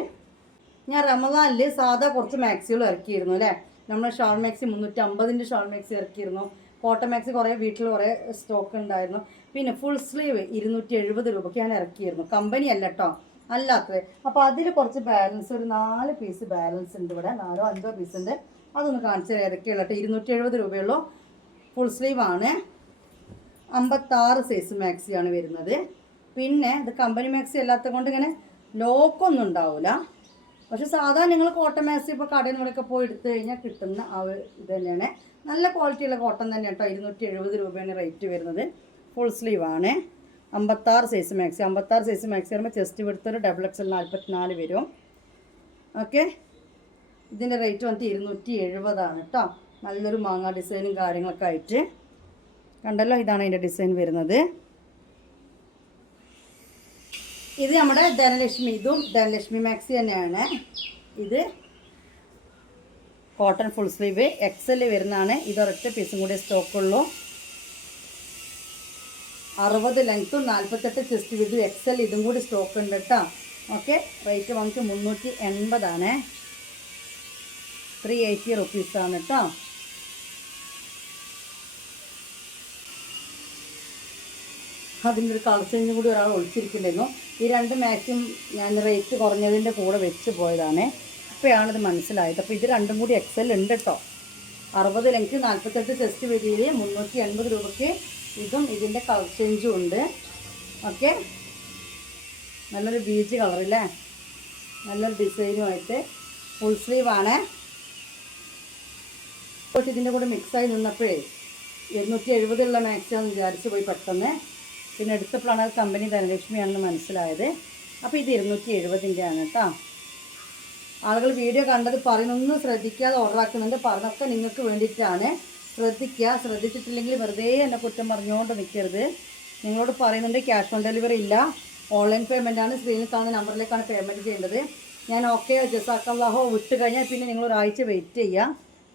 ഞാൻ റമദാനിൽ സാധാ കുറച്ച് മാക്സികൾ ഇറക്കിയിരുന്നു അല്ലേ. നമ്മൾ ഷാൾ മാക്സി 350 ഷാൾ മാക്സി ഇറക്കിയിരുന്നു. കോട്ടൺ മാക്സി കുറേ വീട്ടിൽ കുറേ സ്റ്റോക്ക് ഉണ്ടായിരുന്നു. പിന്നെ ഫുൾ സ്ലീവ് 270 രൂപയ്ക്ക് ഞാൻ ഇറക്കിയിരുന്നു. കമ്പനി അല്ല കേട്ടോ, അല്ലാത്തത്. അപ്പോൾ അതിൽ കുറച്ച് ബാലൻസ്, ഒരു 4 പീസ് ബാലൻസ് ഉണ്ട് ഇവിടെ, 4-5 പീസ് ഉണ്ട്. അതൊന്ന് കാണിച്ചു തരാം ഏതൊക്കെയുള്ള കേട്ടോ. 270 രൂപയുള്ളൂ. ഫുൾ സ്ലീവാണ്. 56 സൈസ് മാക്സിയാണ് വരുന്നത്. പിന്നെ ഇത് കമ്പനി മാക്സി അല്ലാത്തത് കൊണ്ട് ഇങ്ങനെ ലോക്കൊന്നും ഉണ്ടാവില്ല. പക്ഷെ സാധാരണ നിങ്ങൾ കോട്ടൺ മാക്സി ഇപ്പോൾ കടയിൽ നിന്നൊക്കെ പോയി എടുത്തു കഴിഞ്ഞാൽ കിട്ടുന്ന ആ ഇത് തന്നെയാണ്. നല്ല ക്വാളിറ്റിയുള്ള കോട്ടൺ തന്നെ കേട്ടോ. 270 രൂപയാണ് റേറ്റ് വരുന്നത്. ഫുൾ സ്ലീവാണ്. 56 സൈസ് മാക്സി. 56 സൈസ് മാക്സി പറയുമ്പോൾ ചെസ്റ്റ് വിടുത്തൊരു XXL 44 വരും. ഓക്കെ, ഇതിൻ്റെ റേറ്റ് വന്നിട്ട് 270 കേട്ടോ. നല്ലൊരു മാങ്ങ ഡിസൈനും കാര്യങ്ങളൊക്കെ ആയിട്ട് കണ്ടല്ലോ. ഇതാണ് അതിൻ്റെ ഡിസൈൻ വരുന്നത്. ഇത് നമ്മുടെ ധനലക്ഷ്മി, ഇതും ധനലക്ഷ്മി മാക്സി തന്നെയാണ്. ഇത് കോട്ടൺ ഫുൾ സ്ലീവ് XL വരുന്നതാണ്. ഇതൊരൊറ്റ പീസും കൂടി സ്റ്റോക്കുള്ളൂ. 60 ലെങ്ത്തും 48 ചെസ്റ്റ് വിടും XL ഇതും കൂടി സ്റ്റോക്ക് ഉണ്ട് കേട്ടോ. ഓക്കെ, റേറ്റ് വന്നിട്ട് 380 380 റുപ്പീസാണ് കേട്ടോ. അതിൻ്റെ ഒരു കളർ ചേഞ്ചും കൂടി ഒരാൾ ഒളിച്ചിരിക്കുന്നുണ്ടായിരുന്നു. ഈ 2 മാക്സിമം ഞാൻ റേറ്റ് കുറഞ്ഞതിൻ്റെ കൂടെ വെച്ച് പോയതാണ്. ഇപ്പോഴാണിത് മനസ്സിലായത്. അപ്പോൾ ഇത് 2 കൂടി XL ഉണ്ട് കേട്ടോ. 60 ലെങ്ത്ത് 48 ചെസ്റ്റ് വീതിയിൽ 380 രൂപയ്ക്ക് ഇതും ഇതിൻ്റെ കളർ ചേഞ്ചും ഉണ്ട്. ഓക്കെ, നല്ലൊരു ബീച്ച് കളറില്ലേ, നല്ലൊരു ഡിസൈനുമായിട്ട് ഫുൾ സ്ലീവാണ്. പക്ഷേ ഇതിൻ്റെ കൂടെ മിക്സായി നിന്നപ്പോഴേ 270 ഉള്ള മാക്സിയാണെന്ന് വിചാരിച്ച് പോയി പെട്ടെന്ന്. പിന്നെ എടുത്തപ്പോഴാണ് അത് കമ്പനി ധനലക്ഷ്മിയാണെന്ന് മനസ്സിലായത്. അപ്പോൾ ഇത് 270 ആണ് കേട്ടോ. ആളുകൾ വീഡിയോ കണ്ടത് പറയുന്നൊന്നും ശ്രദ്ധിക്കാതെ ഓർഡർ ആക്കുന്നുണ്ട്. പറഞ്ഞൊക്കെ നിങ്ങൾക്ക് വേണ്ടിയിട്ടാണ്. ശ്രദ്ധിക്കുക. ശ്രദ്ധിച്ചിട്ടില്ലെങ്കിൽ വെറുതെ എന്നെ കുറ്റം പറഞ്ഞുകൊണ്ട് നിൽക്കരുത്. നിങ്ങളോട് പറയുന്നുണ്ട് ക്യാഷ് ഓൺ ഡെലിവറി ഇല്ല, ഓൺലൈൻ പേയ്മെൻറ്റാണ്. സ്ക്രീനിൽ കാണുന്ന നമ്പറിലേക്കാണ് പേയ്മെൻറ്റ് ചെയ്യേണ്ടത്. ഞാൻ ഓക്കെ ജസാക്കല്ലാഹോ വിട്ട് കഴിഞ്ഞാൽ പിന്നെ നിങ്ങൾ ഒരാഴ്ച വെയിറ്റ് ചെയ്യുക.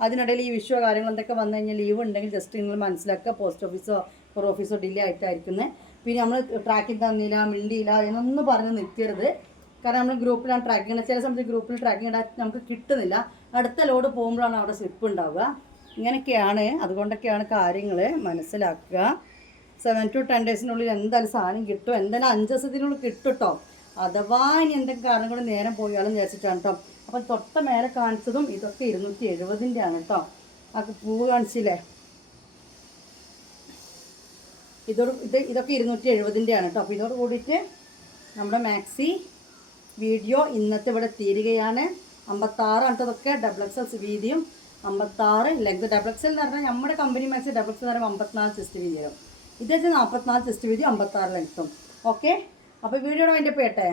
അതിനിടയിൽ ഈ വിഷയോ കാര്യങ്ങൾ എന്തൊക്കെ വന്നു കഴിഞ്ഞാൽ ലീവ് ഉണ്ടെങ്കിൽ ജസ്റ്റ് നിങ്ങൾ മനസ്സിലാക്കുക. പോസ്റ്റ് ഓഫീസോ ഫോർ ഓഫീസോ ഡിലേ ആയിട്ടായിരിക്കുന്നത്. പിന്നെ നമ്മൾ ട്രാക്കിംഗ് തന്നില്ല, മിണ്ടിയില്ല എന്നൊന്നും പറഞ്ഞ് നിൽക്കരുത്. കാരണം നമ്മൾ ഗ്രൂപ്പിലാണ് ട്രാക്കിംഗ് ചെയ്യുന്നത്. ചില സമയത്ത് ഗ്രൂപ്പിൽ ട്രാക്കിംഗ് ഇടാൻ നമുക്ക് കിട്ടുന്നില്ല. അടുത്ത ലോഡ് പോകുമ്പോഴാണ് അവിടെ സ്ലിപ്പ് ഉണ്ടാവുക. ഇങ്ങനെയൊക്കെയാണ്. അതുകൊണ്ടൊക്കെയാണ് കാര്യങ്ങൾ മനസ്സിലാക്കുക. 7 to 10 ഡേയ്സിനുള്ളിൽ എന്തായാലും സാധനം കിട്ടും. എന്തായാലും 5 ദിവസത്തിനുള്ളിൽ കിട്ടും കേട്ടോ. അഥവാ ഇനി എന്തെങ്കിലും കാരണം കൊണ്ട് നേരം പോയാലും വിചാരിച്ചിട്ടാണ് കേട്ടോ. അപ്പം തൊട്ട മേലെ കാണിച്ചതും ഇതൊക്കെ 270 ആണ് കേട്ടോ. അത് പൂവ് കാണിച്ചില്ലേ, ഇതൊക്കെ 270 ആണ് കേട്ടോ. അപ്പോൾ ഇതോട് കൂടിയിട്ട് നമ്മുടെ മാക്സി വീഡിയോ ഇന്നത്തെ ഇവിടെ തീരുകയാണ്. 56 ആണ് ഇതൊക്കെ. XXL വീതിയും 56 ലെങ്ത്. XXL എന്ന് പറഞ്ഞാൽ നമ്മുടെ കമ്പനി മാക്സി XXL എന്ന് പറയുമ്പോൾ 54 ചെസ്റ്റ് വീതി വരും. ഇത് 44 ചെസ്റ്റ് വീതി 56 ലെങ്ത്തും. ഓക്കെ, അപ്പോൾ വീഡിയോയുടെ അതിൻ്റെ പേട്ടെ.